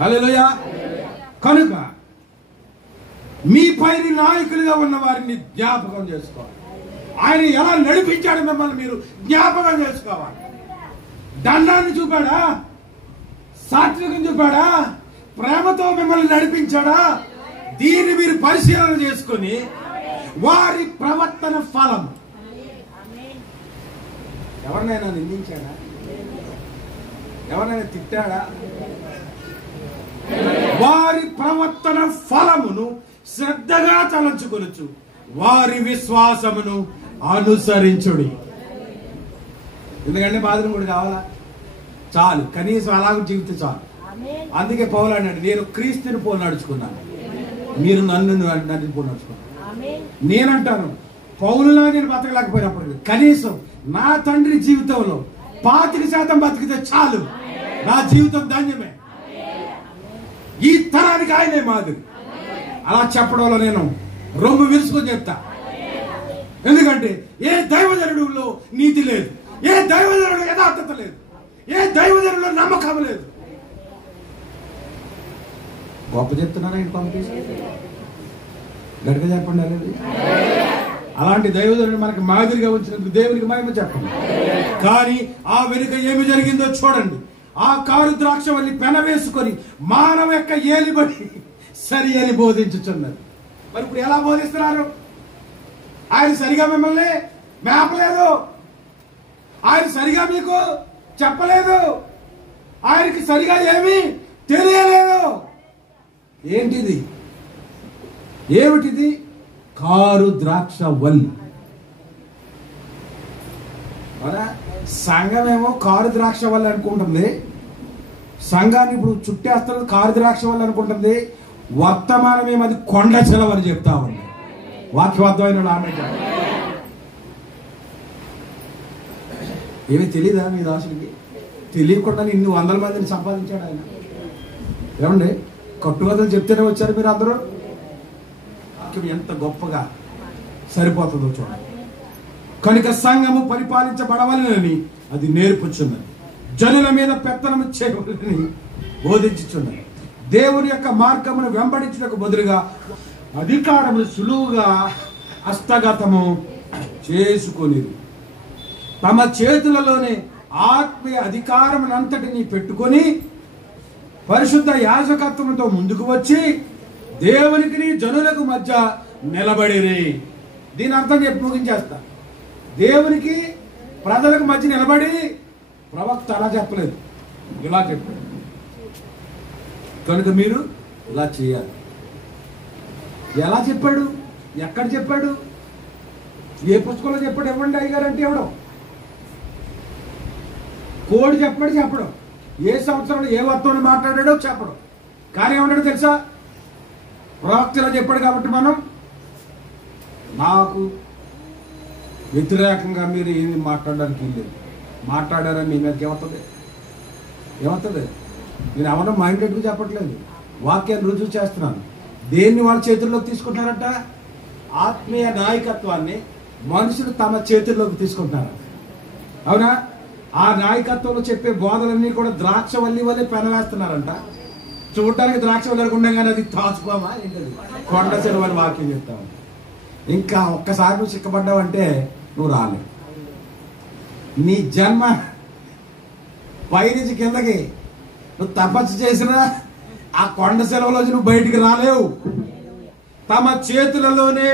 హల్లెలూయా. కనుక మీ పైన నాయకులుగా ఉన్న వారిని జ్ఞాపకం చేసుకోవాలి. ఆయన ఎలా నడిపించాడు మిమ్మల్ని మీరు జ్ఞాపకం చేసుకోవాలి. దండాన్ని చూపాడా? సాత్వికం చూపాడా? ప్రేమతో మిమ్మల్ని నడిపించాడా? దీన్ని మీరు పరిశీలన చేసుకుని వారి ప్రవర్తన ఫలం. ఎవరినైనా నిందించాడా? ఎవరినైనా తిట్టాడా? వారి ప్రవర్తన ఫలమును శ్రద్ధగా తలంచుకొనుచు వారి విశ్వాసమును అనుసరించుడి. ఎందుకంటే బాధలు కూడా కావాలా? చాలు, కనీసం అలాగ జీవితం చాలు. అందుకే పౌలు అన్నాడు, నేను క్రీస్తుని పోలు నడుచుకున్నాను, మీరు నన్ను పోలు నడుచుకున్నాను. నేనంటాను, పౌలులా నేను బతకలేకపోయినప్పుడు కనీసం నా తండ్రి జీవితంలో 25% బతికితే చాలు, నా జీవితం ధన్యమే. ఈ తరానికి ఆయనే మాదిరి. అలా చెప్పడంలో నేను రొమ్ము విరుచుకొని చెప్తా. ఎందుకంటే ఏ దైవజనుడిలో నీతి లేదు, ఏ దైవజనుడు యథార్థత లేదు, ఏ దైవజనుడిలో నమ్మకం లేదు. గొప్ప చెప్తున్నారా ఇంటి పంపించి గట్టిగా చెప్పండి. అనేది అలాంటి దైవజనుడు మనకి మాదిరిగా వచ్చినందుకు దేవునికి మహిమ చెప్పండి. కానీ ఆ వెనుక ఏమి జరిగిందో చూడండి. ఆ కారు ద్రాక్ష వల్లి పెన వేసుకొని మానవ యొక్క ఏలిబడి సరి అని బోధించుచున్నారు. మరి ఇప్పుడు ఎలా బోధిస్తున్నారు? ఆయన సరిగా మిమ్మల్ని మేపలేదు, ఆయన సరిగా మీకు చెప్పలేదు, ఆయనకి సరిగా ఏమీ తెలియలేదు. ఏంటిది? ఏమిటిది? కారు ద్రాక్ష వల్లి. సంఘమేమో కారు ద్రాక్ష వల్లి అనుకుంటుంది, సంఘాన్ని ఇప్పుడు చుట్టేస్తున్నది కారు ద్రాక్ష వల్లి అనుకుంటుంది. వర్తమానం ఏమో అది కొండ చెలవు అని చెప్తా ఉంది. వాక్యబద్ధమైన ఆమె ఏమీ తెలీదా మీ దాసుడికి? తెలియకుండా ఇన్ని 100 మందిని సంపాదించాడు ఆయన. ఏమండి, కట్టుకథలు చెప్తేనే వచ్చారు మీరు అందరూ. ఎంత గొప్పగా సరిపోతుందో చూడండి. కనుక సంఘము పరిపాలించబడవలెనని అది నేర్పుచున్నది, జనుల మీద పెత్తనము చేయవలెనని బోధించుచున్నది. దేవుని యొక్క మార్గమును వెంబడించుటకు బదులుగా అధికారమును సులువుగా హస్తగతము చేసుకొని తమ చేతులలోనే ఆత్మీయ అధికారమునంతటిని పెట్టుకొని పరిశుద్ధ యాజకత్వముతో ముందుకు వచ్చి దేవునికి జనులకు మధ్య నిలబడిరి. దీని అర్థం చెప్పి ముగించేస్తా. దేవునికి ప్రజలకు మధ్య నిలబడి, ప్రవక్త అలా చెప్పలేదు, ఇలా చెప్పాడు. కనుక మీరు ఇలా చేయాలి. ఎలా చెప్పాడు? ఎక్కడ చెప్పాడు? ఏ పుస్తకంలో చెప్పాడు? ఇవ్వండి అయ్యగారు అంటే ఇవ్వడం. కోడి చెప్పడం. ఏ సంవత్సరంలో ఏ వర్తంలో మాట్లాడాడో చెప్పడం. కానీ ఏమన్నాడో తెలుసా? ప్రవక్తలో చెప్పాడు కాబట్టి మనం నాకు వ్యతిరేకంగా మీరు ఏమి మాట్లాడడానికి లేదు. మాట్లాడారని మీ మీదకి ఏమవుతుంది? నేను ఎవరో మైండ్ పెట్టుకు చెప్పట్లేదు, వాక్యాన్ని రుజువు చేస్తున్నాను. దేన్ని వాళ్ళ చేతుల్లోకి తీసుకుంటున్నారట? ఆత్మీయ నాయకత్వాన్ని మనుషులు తమ చేతుల్లోకి తీసుకుంటున్నారు. అవునా? ఆ నాయకత్వంలో చెప్పే బోధలన్నీ కూడా ద్రాక్ష వల్లి వల్లే పెనవేస్తున్నారంట. చూడటానికి ద్రాక్ష వల్లి ఉండగానే అది తాచుకోమా ఏంటది? కొండ చెరువు అని వాక్యం చెప్తావు. ఇంకా ఒక్కసారి నువ్వు చిక్కబడ్డావంటే నువ్వు రాలేవు. నీ జన్మ పైనుంచి కిందకి నువ్వు తపస్సు చేసినా ఆ కొండ సెలవులో నువ్వు బయటికి రాలేవు. తమ చేతులలోనే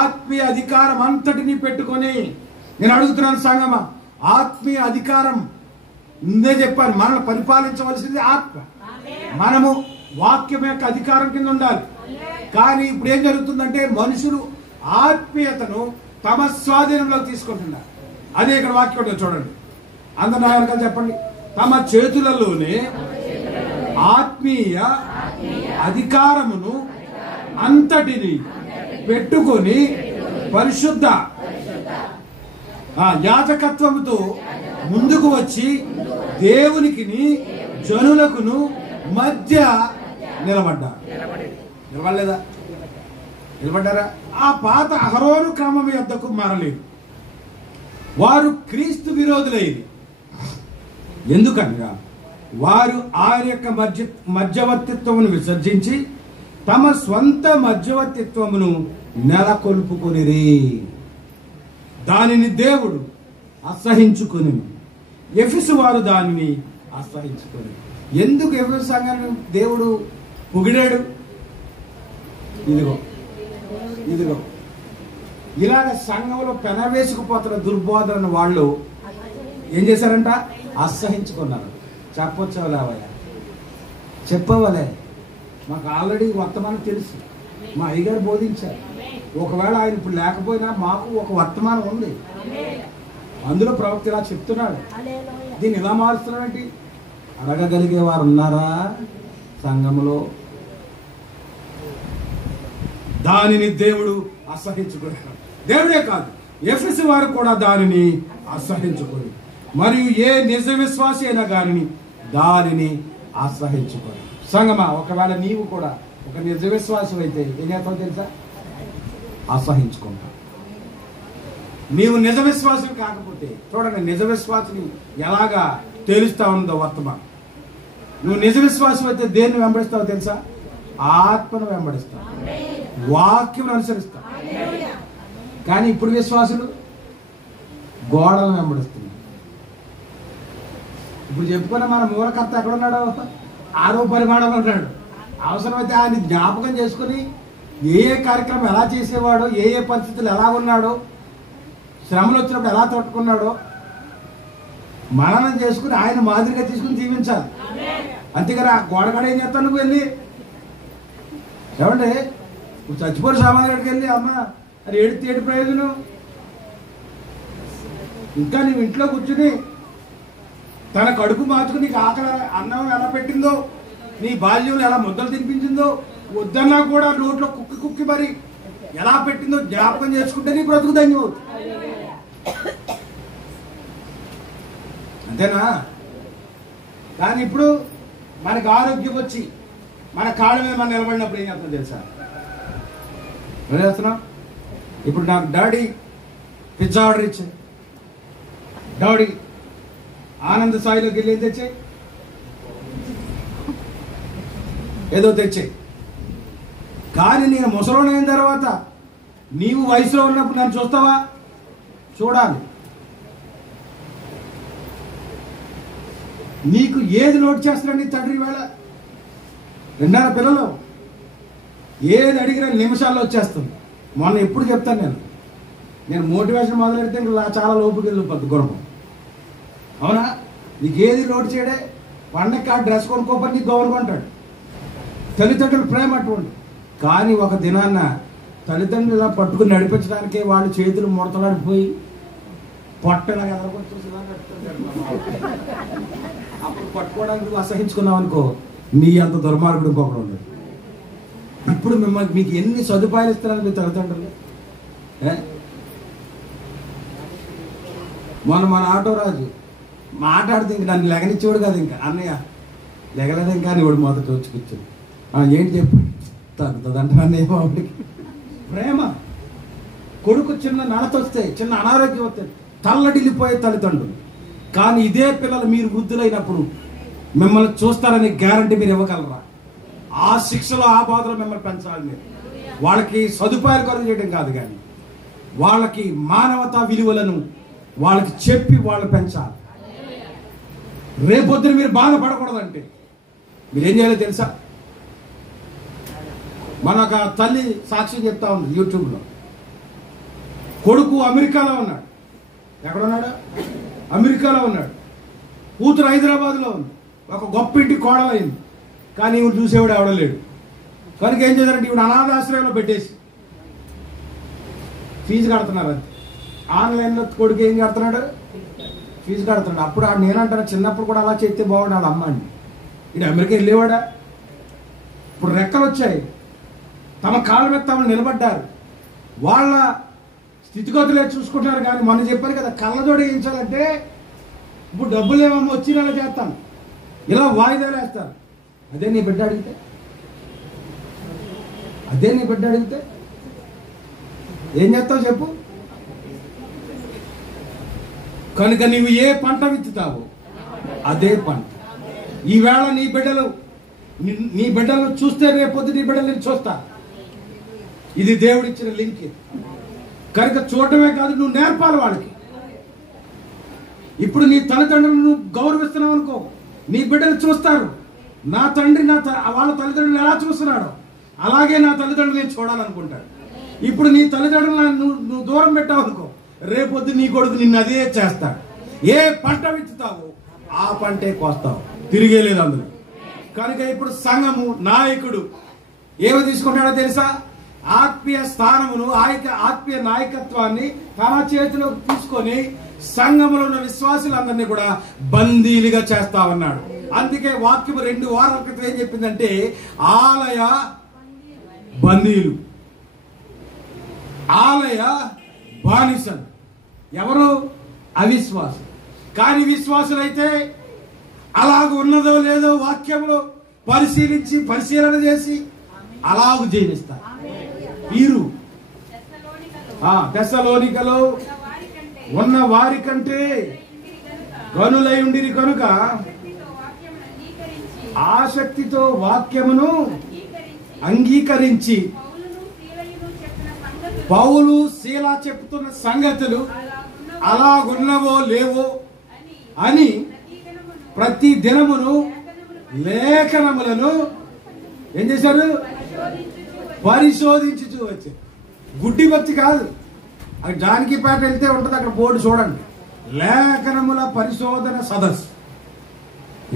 ఆత్మీయ అధికారం అంతటిని పెట్టుకొని, నేను అడుగుతున్నాను సంగమా, ఆత్మీయ అధికారం ముందే చెప్పాను, మనల్ని పరిపాలించవలసింది ఆత్మ. మనము వాక్యం యొక్క అధికారం కింద ఉండాలి. కానీ ఇప్పుడు ఏం జరుగుతుందంటే మనుషులు ఆత్మీయతను తమ స్వాధీనంలోకి తీసుకుంటున్నారు. అదే ఇక్కడ వాక్యం చూడండి. అందరు నాయకులు చెప్పండి. తమ చేతులలోనే ఆత్మీయ అధికారమును అంతటిని పెట్టుకొని పరిశుద్ధ యాజకత్వముతో ముందుకు వచ్చి దేవునికి జనులకును మధ్య నిలబడలేదా? నిలబడ్డారా? ఆ పాత అహరోను క్రమం యొద్దకు మారలేదు. వారు క్రీస్తు విరోధులైంది. ఎందుకనగా వారు ఆయన యొక్క మధ్యవర్తిత్వమును విసర్జించి తమ స్వంత మధ్యవర్తిత్వమును నెలకొల్పుకొనిరి. దానిని దేవుడు అసహించుకొని, ఎఫెసు వారు దానిని అసహించుకొని. ఎందుకు ఎఫెసు సంఘాన్ని దేవుడు పొగిడాడు? ఇదిగో ఇలాగ సంఘంలో పెనవేసుకుపోతున్న దుర్బోధన వాళ్ళు ఏం చేశారంట? అసహించుకున్నారు. చెప్పొచ్చవలేవయ్యా, చెప్పవలే. మాకు ఆల్రెడీ వర్తమానం తెలుసు, మా అయ్యగారు బోధించారు. ఒకవేళ ఆయన ఇప్పుడు లేకపోయినా మాకు ఒక వర్తమానం ఉంది, అందులో ప్రవక్త ఇలా చెప్తున్నాడు. దీన్ని ఎలా మారుస్తున్నాడంటే అడగగలిగే వారు ఉన్నారా సంఘంలో? దానిని దేవుడు అసహించుకున్నాడు. దేవుడే కాదు, ఎఫెసు వారు కూడా దానిని అసహించుకోరు. మరియు ఏ నిజ విశ్వాసి అయినా దానిని అసహించుకోరు. సంగమా, ఒకవేళ నీవు కూడా ఒక నిజ విశ్వాసం అయితే ఏం చేస్తావు తెలుసా? అసహించుకుంటా. నీవు నిజ విశ్వాసం కాకపోతే చూడండి, నిజ విశ్వాసిని ఎలాగా తేలుస్తా ఉందో వర్తమానం. నువ్వు నిజ విశ్వాసం అయితే దేన్ని వెంబడిస్తావు తెలుసా? ఆత్మను వెంబడిస్తావు, వాక్యం అనుసరిస్తావు. కానీ ఇప్పుడు విశ్వాసులు గోడలను వెంబడిస్తున్నారు. ఇప్పుడు చెప్పుకున్న మన మూలకర్త ఎక్కడున్నాడో ఆరో పరిమాణంలో ఉన్నాడు. అవసరమైతే ఆయన జ్ఞాపకం చేసుకుని ఏ కార్యక్రమం ఎలా చేసేవాడో, ఏ పరిస్థితులు ఎలా ఉన్నాడో, శ్రమలు వచ్చినప్పుడు ఎలా తట్టుకున్నాడో మననం చేసుకుని ఆయన మాదిరిగా తీసుకుని జీవించాలి. అంతేగాని ఆ గోడగడ ఏం చేస్తాను నువ్వు వెళ్ళి? ఏమంటే ఇప్పుడు చచ్చిపోయిన సామాన్ గడికి వెళ్ళి అమ్మ అది ఏడు ప్రయోజనం? ఇంకా నువ్వు ఇంట్లో కూర్చుని తన కడుపు మార్చుకుని నీకు ఆకలి అన్నం ఎలా పెట్టిందో, నీ బాల్యంలో ఎలా ముద్దలు తినిపించిందో, వద్దన్నా కూడా నోట్లో కుక్కి మరి ఎలా పెట్టిందో జ్ఞాపకం చేసుకుంటే నీ బ్రతుకు ధన్యం అవుతుంది. అంతేనా? కానీ ఇప్పుడు మనకు ఆరోగ్యం వచ్చి మన కాళ్ళ మీద మనం నిలబడినప్పుడు ఏం చేస్తాం తెలుసా? ఏం చేస్తున్నాం? ఇప్పుడు నాకు డాడీ పిజ్జా ఆర్డర్ ఇచ్చాయి, డాడీ ఆనంద సాయిలోకి వెళ్ళి ఏం తెచ్చాయి? ఏదో తెచ్చాయి. కానీ నేను ముసలోని అయిన తర్వాత నీవు వయసులో ఉన్నప్పుడు నన్ను చూస్తావా? చూడాలి. నీకు ఏది లోటు చేస్తారండి తండ్రి? వేళ 2 పిల్లలు ఏది అడిగినా నిమిషాల్లో వచ్చేస్తుంది. మొన్న ఎప్పుడు చెప్తాను నేను మోటివేషన్ మొదలెడితే ఇంకా చాలా లోపుకి వెళ్ళిపోద్ది గుణం. అవునా? నీకు ఏది లోటు చేయడే? పండగ డ్రెస్ కొనుక్కోపని నీకు గౌరవం అంటాడు. తల్లిదండ్రుల ప్రేమ అటువంటి. కానీ ఒక దినాన్న తల్లిదండ్రులు ఇలా పట్టుకుని నడిపించడానికే వాళ్ళు చేతులు ముడతలాడిపోయి పొట్టలా అప్పుడు పట్టుకోవడానికి నువ్వు అసహించుకున్నావు అనుకో, నీ అంత దుర్మార్గుడు ఇంకొకడు ఉండదు. ఇప్పుడు మిమ్మల్ని మీకు ఎన్ని సదుపాయాలు ఇస్తున్నారు మీ తల్లిదండ్రులు? మన ఆటో రాజు మాట్లాడితే ఇంక నన్ను లెగనిచ్చేవాడు కాదు. ఇంకా అన్నయ్య లెగలేదు ఇంకా అని వాడు మొదట వచ్చి కూర్చొని ఏంటి చెప్పు తగ్గుతుందంటే అన్నయ్య వాడికి ప్రేమ. కొడుకు చిన్న నడత వస్తే, చిన్న అనారోగ్యం వస్తే తల్లడిల్లిపోయే తల్లిదండ్రులు. కానీ ఇదే పిల్లలు మీరు వృద్ధులైనప్పుడు మిమ్మల్ని చూస్తారనే గ్యారంటీ మీరు ఇవ్వగలరా? ఆ శిక్షలో ఆ బాధలో మిమ్మల్ని పెంచాలి మీరు. వాళ్ళకి సదుపాయాలు కొరకు చేయడం కాదు, కానీ వాళ్ళకి మానవతా విలువలను వాళ్ళకి చెప్పి వాళ్ళు పెంచాలి. రేపొద్దున మీరు బాధపడకూడదంటే మీరేం చేయాలో తెలుసా? మన ఒక తల్లి సాక్ష్యం చెప్తా ఉంది యూట్యూబ్లో. కొడుకు అమెరికాలో ఉన్నాడు. ఎక్కడున్నాడు? అమెరికాలో ఉన్నాడు. కూతురు హైదరాబాద్లో ఉంది. ఒక గొప్ప ఇంటి కోడలైంది. కానీ ఇవి చూసేవాడు ఎవడలేడు. కనుక ఏం చేశారంటే ఇవి అనాథాశ్రయంలో పెట్టేసి ఫీజు కడుతున్నారు. అంతే. ఆన్లైన్లో కొడుకు ఏం కడుతున్నాడు? ఫీజు కడుతున్నాడు. అప్పుడు నేనంటాను చిన్నప్పుడు కూడా అలా చేస్తే బాగుండాలి అమ్మ అండి. ఇది అమెరికా వెళ్ళేవాడా? ఇప్పుడు రెక్కలు వచ్చాయి, తమ కాళ్ళ మీద తమను నిలబడ్డారు. వాళ్ళ స్థితిగతులే చూసుకుంటున్నారు. కానీ మనం చెప్పారు కదా, కళ్ళజోడు వేయించాలంటే ఇప్పుడు డబ్బులు ఏమో వచ్చి నెల చేస్తాను, ఇలా వాయిదాలు వేస్తారు. అదే నీ బిడ్డ అడిగితే ఏం చేస్తావు చెప్పు? కనుక నీవు ఏ పంట విత్తుతావో అదే పంట. ఈవేళ నీ బిడ్డలు చూస్తే రేపొద్దు నీ బిడ్డలు నేను చూస్తా. ఇది దేవుడిచ్చిన లింక్. కనుక చూడటమే కాదు, నువ్వు నేర్పాలి వాళ్ళకి. ఇప్పుడు నీ తల్లిదండ్రులను నువ్వు గౌరవిస్తున్నావు అనుకో, నీ బిడ్డలు చూస్తారు. నా తండ్రి వాళ్ళ తల్లిదండ్రులు ఎలా చూస్తున్నాడో అలాగే నా తల్లిదండ్రులు నేను చూడాలనుకుంటాడు. ఇప్పుడు నీ తల్లిదండ్రులను నువ్వు దూరం పెట్టావు అనుకో, రేపొద్దు నీ కొడుకు నిన్ను అదే చేస్తాడు. ఏ పంట విత్తుతావో ఆ పంటే కోస్తావు, తిరిగే లేదు అందులో. కనుక ఇప్పుడు సంఘము నాయకుడు ఏమి తీసుకుంటాడో తెలుసా? ఆత్మీయ స్థానమును, ఆత్మీయ నాయకత్వాన్ని తన చేతిలోకి తీసుకొని సంఘములో ఉన్న విశ్వాసులందరినీ కూడా బందీలుగా చేస్తా ఉన్నాడు. అందుకే వాక్యం 2 వారాల క్రితం ఏం చెప్పిందంటే ఆలయ బందీలు, ఆలయ బానిసలు. ఎవరు? అవిశ్వాసం. కానీ విశ్వాసులైతే అలాగ ఉన్నదో లేదో వాక్యంలో పరిశీలన చేసి అలాగ జీవిస్తారు. వీరు తెస్సలోనికలో ఉన్న వారి కంటే గనులై ఉండిరి కనుక ఆసక్తితో వాక్యమును అంగీకరించి పౌలు శీల చెప్తున్న సంగతులు అలాగున్నవో లేవో అని ప్రతి దినమును లేఖనములను ఏం చేశారు? పరిశోధించుచూ వచ్చారు. గుడ్డి వచ్చి కాదు, అది జానకిపేట వెళ్తే ఉంటుంది, అక్కడ బోర్డు చూడండి, లేఖనముల పరిశోధన సదస్సు.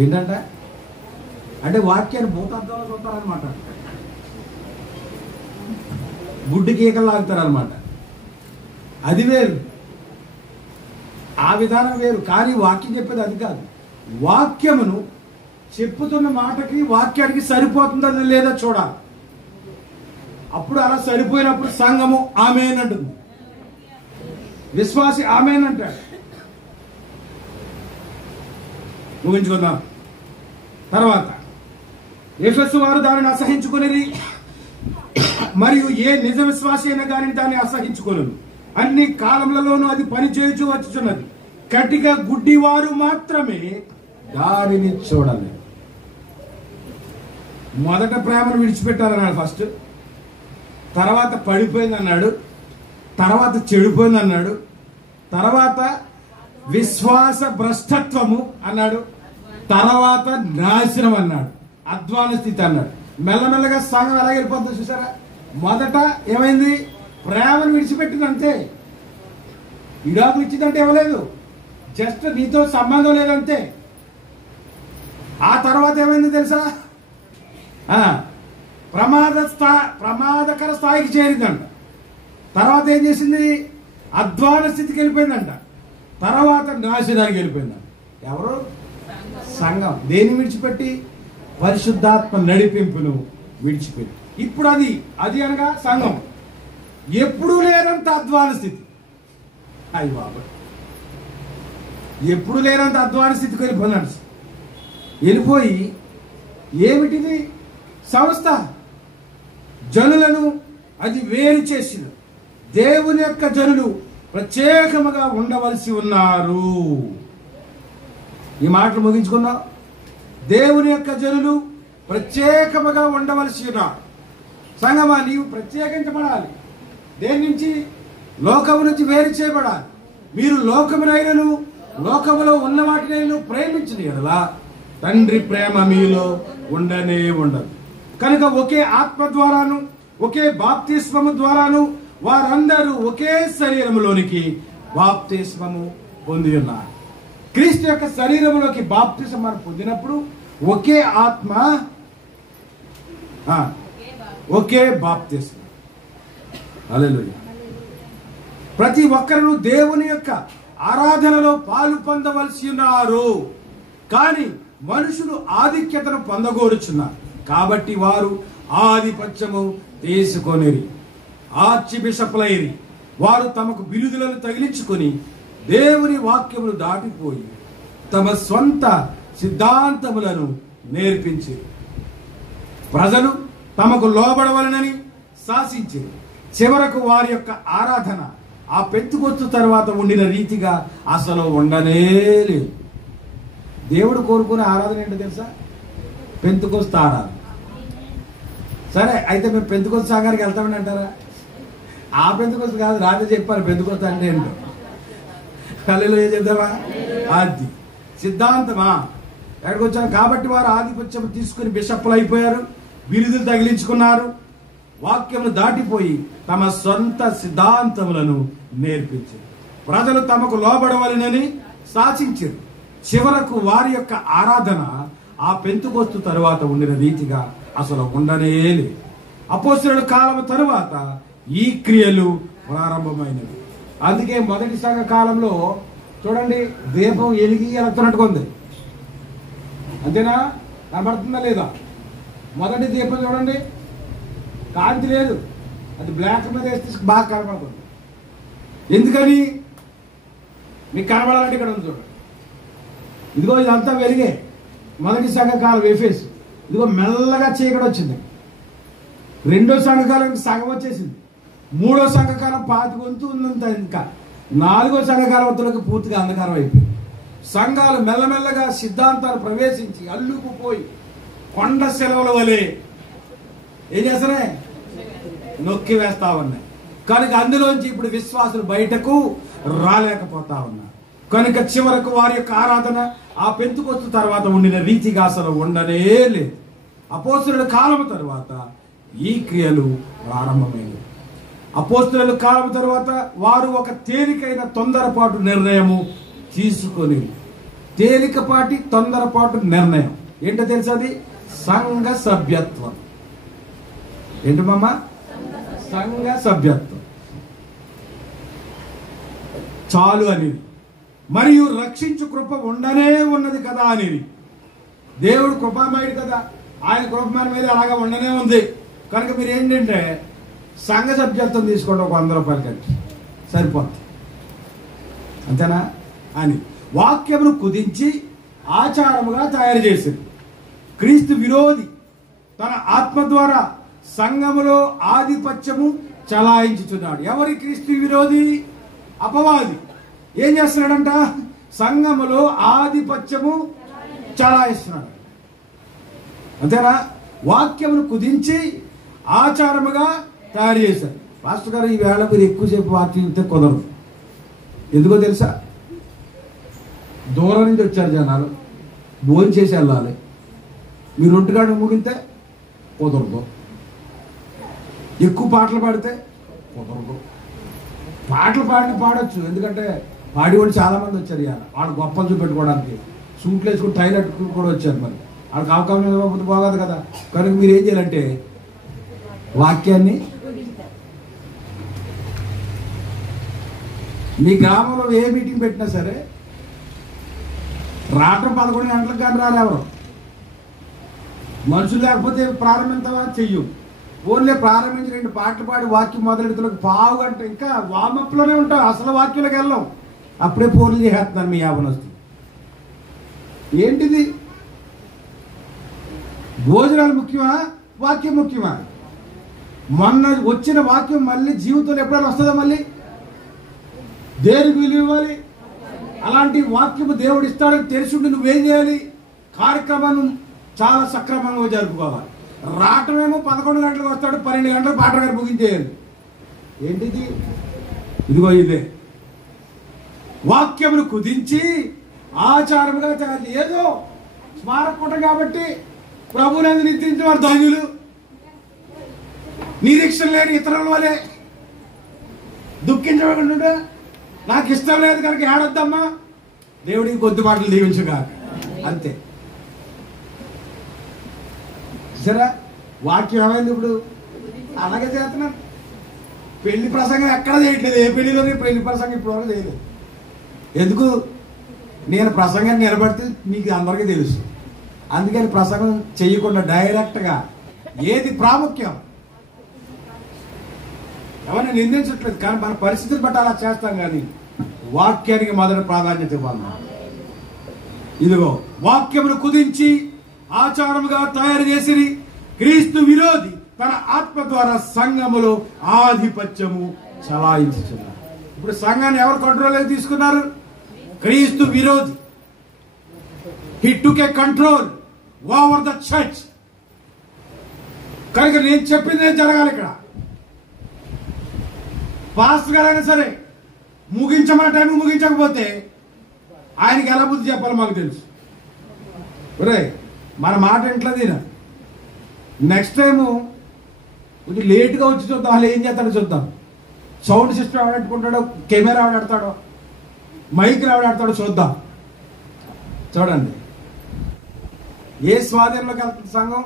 ఏంటంట అంటే వాక్యాన్ని భూతార్థంలో చూస్తారనమాట, గుడ్డి గీకలు లాగుతారనమాట. అది వేరు, ఆ విధానం వేరు. కానీ వాక్యం చెప్పేది అది కాదు. వాక్యమును చెప్పుతున్న మాటకి వాక్యానికి సరిపోతుందని లేదా చూడాలి. అప్పుడు అలా సరిపోయినప్పుడు సంఘము ఆమేన్ అంటుంది, విశ్వాసి ఆమేన్ అంటాడు. ముగించుకుందాం. తర్వాత ఎఫెసు వారు దానిని అసహించుకునేది, మరియు ఏ నిజ విశ్వాసి అయినా కానీ దాన్ని అసహించుకోను. అన్ని కాలములలోనూ అది పనిచేయచ్చు వచ్చుచున్నది. కటిక గుడ్డివారు మాత్రమే దానిని చూడాలి. మొదట ప్రేమను విడిచిపెట్టాలన్నాడు ఫస్ట్, తర్వాత పడిపోయింది అన్నాడు, తర్వాత చెడిపోయింది అన్నాడు, తర్వాత విశ్వాస భ్రష్టత్వము అన్నాడు, తర్వాత నాశనం అన్నాడు, అధ్వాన స్థితి అన్నాడు. మెల్లమెల్లగా సంఘం ఎలా వెళ్ళిపోతుందో చూసారా? మొదట ఏమైంది? ప్రేమను విడిచిపెట్టిందంతే. విడాకులు ఇచ్చిందంటే ఇవ్వలేదు, జస్ట్ నీతో సంబంధం లేదంతే. ఆ తర్వాత ఏమైంది తెలుసా? ప్రమాదకర స్థాయికి చేరిందంట. తర్వాత ఏం చేసింది? అధ్వాన స్థితికి వెళ్ళిపోయిందంట. తర్వాత నాశనానికి వెళ్ళిపోయిందంట. ఎవరు? సంఘం. దేన్ని విడిచిపెట్టి? పరిశుద్ధాత్మ నడిపింపును విడిచిపెట్టి. ఇప్పుడు అది అనగా సంఘం ఎప్పుడూ లేనంత అధ్వాన స్థితి. అయ్యి బాబా, ఎప్పుడు లేనంత అధ్వాన స్థితికి వెళ్ళిపోయి ఏమిటిది? సంస్థ జనులను అది వేరు చేసిన దేవుని యొక్క జనులు ప్రత్యేకముగా ఉండవలసి ఉన్నారు. ఈ మాటలు ముగించుకున్నాం. దేవుని యొక్క జనులు ప్రత్యేకముగా ఉండవలసి ఉన్నారు. సంగమా, నీవు ప్రత్యేకించబడాలి. దేని నుంచి? లోకము నుంచి వేరు చేయబడాలి. మీరు లోకమునైనను లోకములో ఉన్న వాటినైనా ప్రేమించిన యెడల తండ్రి ప్రేమ మీలో ఉండనే ఉండదు. కనుక ఒకే ఆత్మ ద్వారాను ఒకే బాప్తిస్మము ద్వారాను వారందరూ ఒకే శరీరములోనికి బాప్తిస్మము పొంది ఉన్నారు. క్రీస్తు యొక్క శరీరంలోకి బాప్తిస్మం పొందినప్పుడు ఒకే ఆత్మ, ఒకే బాప్తిస్మం. హల్లెలూయా. ప్రతి ఒక్కరు దేవుని యొక్క ఆరాధనలో పాలు పొందవలసి ఉన్నారు. కానీ మనుషులు ఆధిక్యతను పొందగోరుచున్నారు కాబట్టి వారు ఆధిపత్యము తీసుకొనిరి, ఆర్చి బిషపులైరి. వారు తమకు బిరుదులను తగిలించుకొని దేవుని వాక్యమును దాటిపోయి తమ స్వంత సిద్ధాంతములను నేర్పించి ప్రజలు తమకు లోబడవలనని శాసించారు. చివరకు వారి యొక్క ఆరాధన ఆ పెంతుకొచ్చు తర్వాత ఉండిన రీతిగా అసలు ఉండనే లేదు. దేవుడు కోరుకునే ఆరాధన ఏంటో తెలుసా? పెంతుకొస్తు ఆరాధన. సరే, అయితే మేము పెంతుకొస్తు సంఘానికి వెళ్తామని అంటారా? ఆ పెంతుకొస్తు కాదు, రాత్రి చెప్పారు పెంతుకొస్తు అంటే ఏంటో. హల్లెలూయా చెప్దామా? అది సిద్ధాంతమా? ఎక్కడికి వచ్చారు? కాబట్టి వారు ఆధిపత్యం తీసుకుని బిషప్పులు అయిపోయారు, బిరుదులు తగిలించుకున్నారు, వాక్యమును దాటిపోయి తమ సొంత సిద్ధాంతములను నేర్పించారు. ప్రజలు తమకు లోబడవలనని శాసించారు. చివరకు వారి యొక్క ఆరాధన ఆ పెంతుకొస్తు తరువాత ఉండిన రీతిగా అసలు ఉండనే లేదు. అపోస్తలుల కాలం తరువాత ఈ క్రియలు ప్రారంభమైనవి. అందుకే మొదటి సంఘ కాలంలో చూడండి, దీపం ఎలిగి వెళ్తున్నట్టుగా ఉంది. అంతేనా? కనబడుతుందా లేదా? మొదటి దీపం చూడండి, కాంతి లేదు, అది బ్లాక్ మీద వేస్తే బాగా కనబడుతుంది. ఎందుకని? మీకు కనబడాలంటే ఇక్కడ ఉంది చూడండి. ఇదిగో ఇదంతా వెలిగే. మొదటి సంఘకాలం ఎఫెసు. ఇదిగో మెల్లగా చీకటి వచ్చింది. రెండో సంఘకాలం సగం వచ్చేసింది. మూడో సంఘకాలం 5 వంతు ఉందంత. ఇంకా 4వ సంఘకాలవతులకు పూర్తిగా అంధకారం అయిపోయింది. సంఘాలు మెల్లమెల్లగా సిద్ధాంతాలు ప్రవేశించి అల్లుకుపోయి కొండ సెలవుల వలె ఏం చేస్తున్నాయి? నొక్కి వేస్తా ఉన్నాయి. కనుక అందులోంచి ఇప్పుడు విశ్వాసులు బయటకు రాలేకపోతా ఉన్నారు. కనుక చివరకు వారి యొక్క ఆరాధన ఆ పెంతుకొస్తు తర్వాత ఉండిన రీతిగా అసలు ఉండనే లేదు. అపోస్తలుల కాలం తర్వాత ఈ క్రియలు ప్రారంభమైనవి. అపోస్తలుల కాలం తర్వాత వారు ఒక తేలికైన తొందరపాటు నిర్ణయము తీసుకొని, తేలికపాటి తొందరపాటు నిర్ణయం ఏంటో తెలుసా? అది సంఘ సభ్యత్వం. ఏంటి మామ? సంఘ సభ్యత్వం చాలు అనేది, మరియు రక్షించు కృప ఉండనే ఉన్నది కదా అనేది. దేవుడు కృపామయుడు కదా, ఆయన కృప మన మీద అలాగా ఉండనే ఉంది. కనుక మీరు ఏంటంటే సంఘ సభ్యత్వం తీసుకోండి, ఒక 100 రూపాయలు కట్టి సరిపోతుంది. అంతేనా అని వాక్యమును కుదించి ఆచారముగా తయారు చేసింది. క్రీస్తు విరోధి తన ఆత్మ ద్వారా సంఘములో ఆధిపత్యము చలాయించుచున్నాడు. ఎవరి క్రీస్తు విరోధి? అపవాది. ఏం చేస్తున్నాడంట? సంఘములో ఆధిపత్యము చలాయిస్తున్నాడు. అంతేనా? వాక్యమును కుదించి ఆచారముగా తయారు చేశారు. పాస్టర్ గారు, ఈ వేళ మీరు ఎక్కువసేపు వాక్యం ఇస్తే కుదరదు. ఎందుకో తెలుసా? దూరం నుంచి వచ్చారు జనాలు, భోజనం చేసి వెళ్ళాలి. మీరు 1 గంటకు ముగితే కుదరదు. ఎక్కువ పాటలు పాడితే కుదరదు. పాటలు పాడొచ్చు, ఎందుకంటే పాడేవాళ్ళు చాలా మంది వచ్చారు. ఇవాళ వాళ్ళు గొప్పలు చూపెట్టుకోవడానికి సూట్లు వేసుకుని టైలెట్ కూడా వచ్చారు. మరి వాళ్ళకి అవకాశం ఇవ్వకపోతే బాగోదు కదా. కనుక మీరు ఏం చేయాలంటే వాక్యాన్ని మీ గ్రామంలో ఏ మీటింగ్ పెట్టినా సరే రాత్రి 11 గంటలకు కానీ రారు ఎవరు. మనుషులు లేకపోతే ప్రారంభించవా? చెయ్యు. ఓన్లీ ప్రారంభించి 2 పాటలు పాడి వాక్యం మొదలెడుతులకు 1/2 గంట ఇంకా వామప్లోనే ఉంటాం. అసలు వాక్యంలోకి వెళ్ళాం. అప్పుడే పోర్లు చేసేస్తున్నారు మీ యావనస్తులు. ఏంటిది? భోజనాలు ముఖ్యమా? వాక్యం ముఖ్యమా? మొన్న వచ్చిన వాక్యం మళ్ళీ జీవితంలో ఎప్పుడైనా వస్తుందా? మళ్ళీ దేనికి విలువ ఇవ్వాలి? అలాంటి వాక్యము దేవుడు ఇస్తాడని తెలుసుండి నువ్వేం చేయాలి? కార్యక్రమాన్ని చాలా సక్రమంగా జరుపుకోవాలి. రావటమేమో 11 గంటలకు వస్తాడు, 12 గంటలకు పాట గారు ముగించేయాలి. ఏంటిది? ఇదిగో ఇదే వాక్యమును కుదించి ఆచారముగా తయారు. ఏదో స్మారకూటం కాబట్టి ప్రభువునందు నిద్రించిన వారు ధన్యులు. నిరీక్షణ లేని ఇతరుల వలె దుఃఖించకుండా నాకు ఇష్టం లేదు కనుక ఏడొద్దమ్మా, దేవుడికి కొద్ది మాటలు దీవించగా అంతే. సరే, వాక్యం ఏమైంది ఇప్పుడు? అలాగే చేస్తున్నాను. పెళ్లి ప్రసంగం ఎక్కడ చేయట్లేదు. ఏ పెళ్లిలో పెళ్లి ప్రసంగం ఇప్పుడు వరకు చేయలేదు. ఎందుకు? నేను ప్రసంగాన్ని నిలబడితే మీకు అందరికీ తెలుసు. అందుకని ప్రసంగం చేయకుండా డైరెక్ట్గా ఏది ప్రాముఖ్యం ఎవరిని నిందించట్లేదు, కానీ మన పరిస్థితులు బట్టి అలా చేస్తాం. కానీ వాక్యానికి మొదటి ప్రాధాన్యత ఇవ్వాలి. ఇదిగో వాక్యమును కుదించి ఆచారముగా తయారు చేసి క్రీస్తు విరోధి తన ఆత్మ ద్వారా సంఘములో ఆధిపత్యము చలాయించుచున్నారు. ఇప్పుడు సంఘాన్ని ఎవరు కంట్రోల్ తీసుకున్నారు? క్రీస్తు విరోధి. He took A control over the church. కనుక నేను చెప్పిందే జరగాలి. ఇక్కడ పాస్టర్ గారైనా సరే ముగించమన్న టైంకి ముగించకపోతే ఆయనకి ఎలా బుద్ధి చెప్పాలో మాకు తెలుసు. ఒరే, మన మాట ఇంట్లో తిన నెక్స్ట్ టైము కొంచెం లేట్గా వచ్చి చూద్దాం. వాళ్ళు ఏం చేస్తాడో చూద్దాం. సౌండ్ సిస్టమ్ ఎవడెట్టుకుంటాడో, కెమెరా ఎవడెడతాడో, మైక్ ఎవడెడతాడో చూద్దాం. చూడండి, ఏ స్వాధీనంలోకి వెళ్తుంది సంఘం?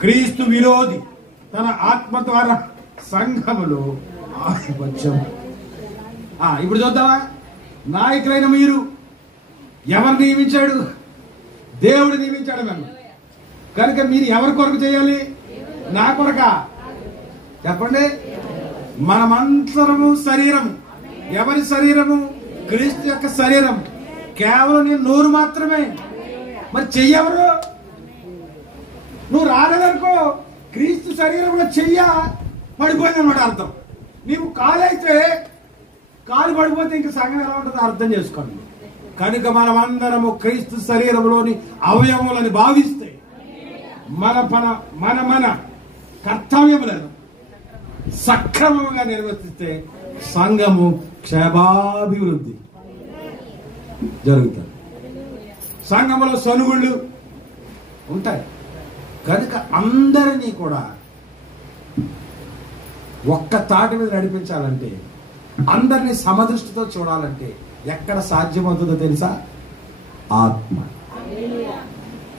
క్రీస్తు విరోధి తన ఆత్మ ద్వారా సంఘములో ఆధిపత్యం. ఇప్పుడు చూద్దామా? నాయకులైన మీరు ఎవరు నియమించాడు? దేవుడు నియమించాడు నన్ను. కనుక మీరు ఎవరి కొరకు చేయాలి? నా కొరక? చెప్పండి. మనమంతరము శరీరము. ఎవరి శరీరము? క్రీస్తు యొక్క శరీరం. కేవలం నేను నోరు మాత్రమే. మరి చెయ్యెవరు? నువ్వు రాలేదనుకో, క్రీస్తు శరీరంలో చెయ్య పడిపోయింది అన్నమాట అర్థం. నీవు కాలైతే కాలు పడిపోతే ఇంక సంఘం ఎలా ఉంటుందో అర్థం చేసుకోండి. కనుక మనమందరము క్రీస్తు శరీరంలోని అవయవములని భావిస్తే మన కర్తవ్యములను సక్రమంగా నిర్వర్తిస్తే సంఘము క్షేమాభివృద్ధి జరుగుతుంది. సంఘములో సనుగుళ్ళు ఉంటాయి. కనుక అందరినీ కూడా ఒక్క తాటి మీద నడిపించాలంటే, అందరినీ సమదృష్టితో చూడాలంటే ఎక్కడ సాధ్యమవుతుందో తెలుసా? ఆత్మ.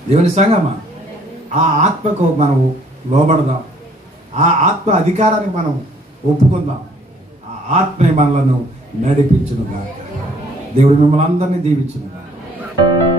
దేవుని సంఘమా, ఆ ఆత్మకు మనం లోబడదాం. ఆ ఆత్మ అధికారాన్ని మనం ఒప్పుకుందాం. ఆ ఆత్మే మనలను నడిపించునుగా. దేవుడు మిమ్మల్ని అందరినీ దీవించునుగా.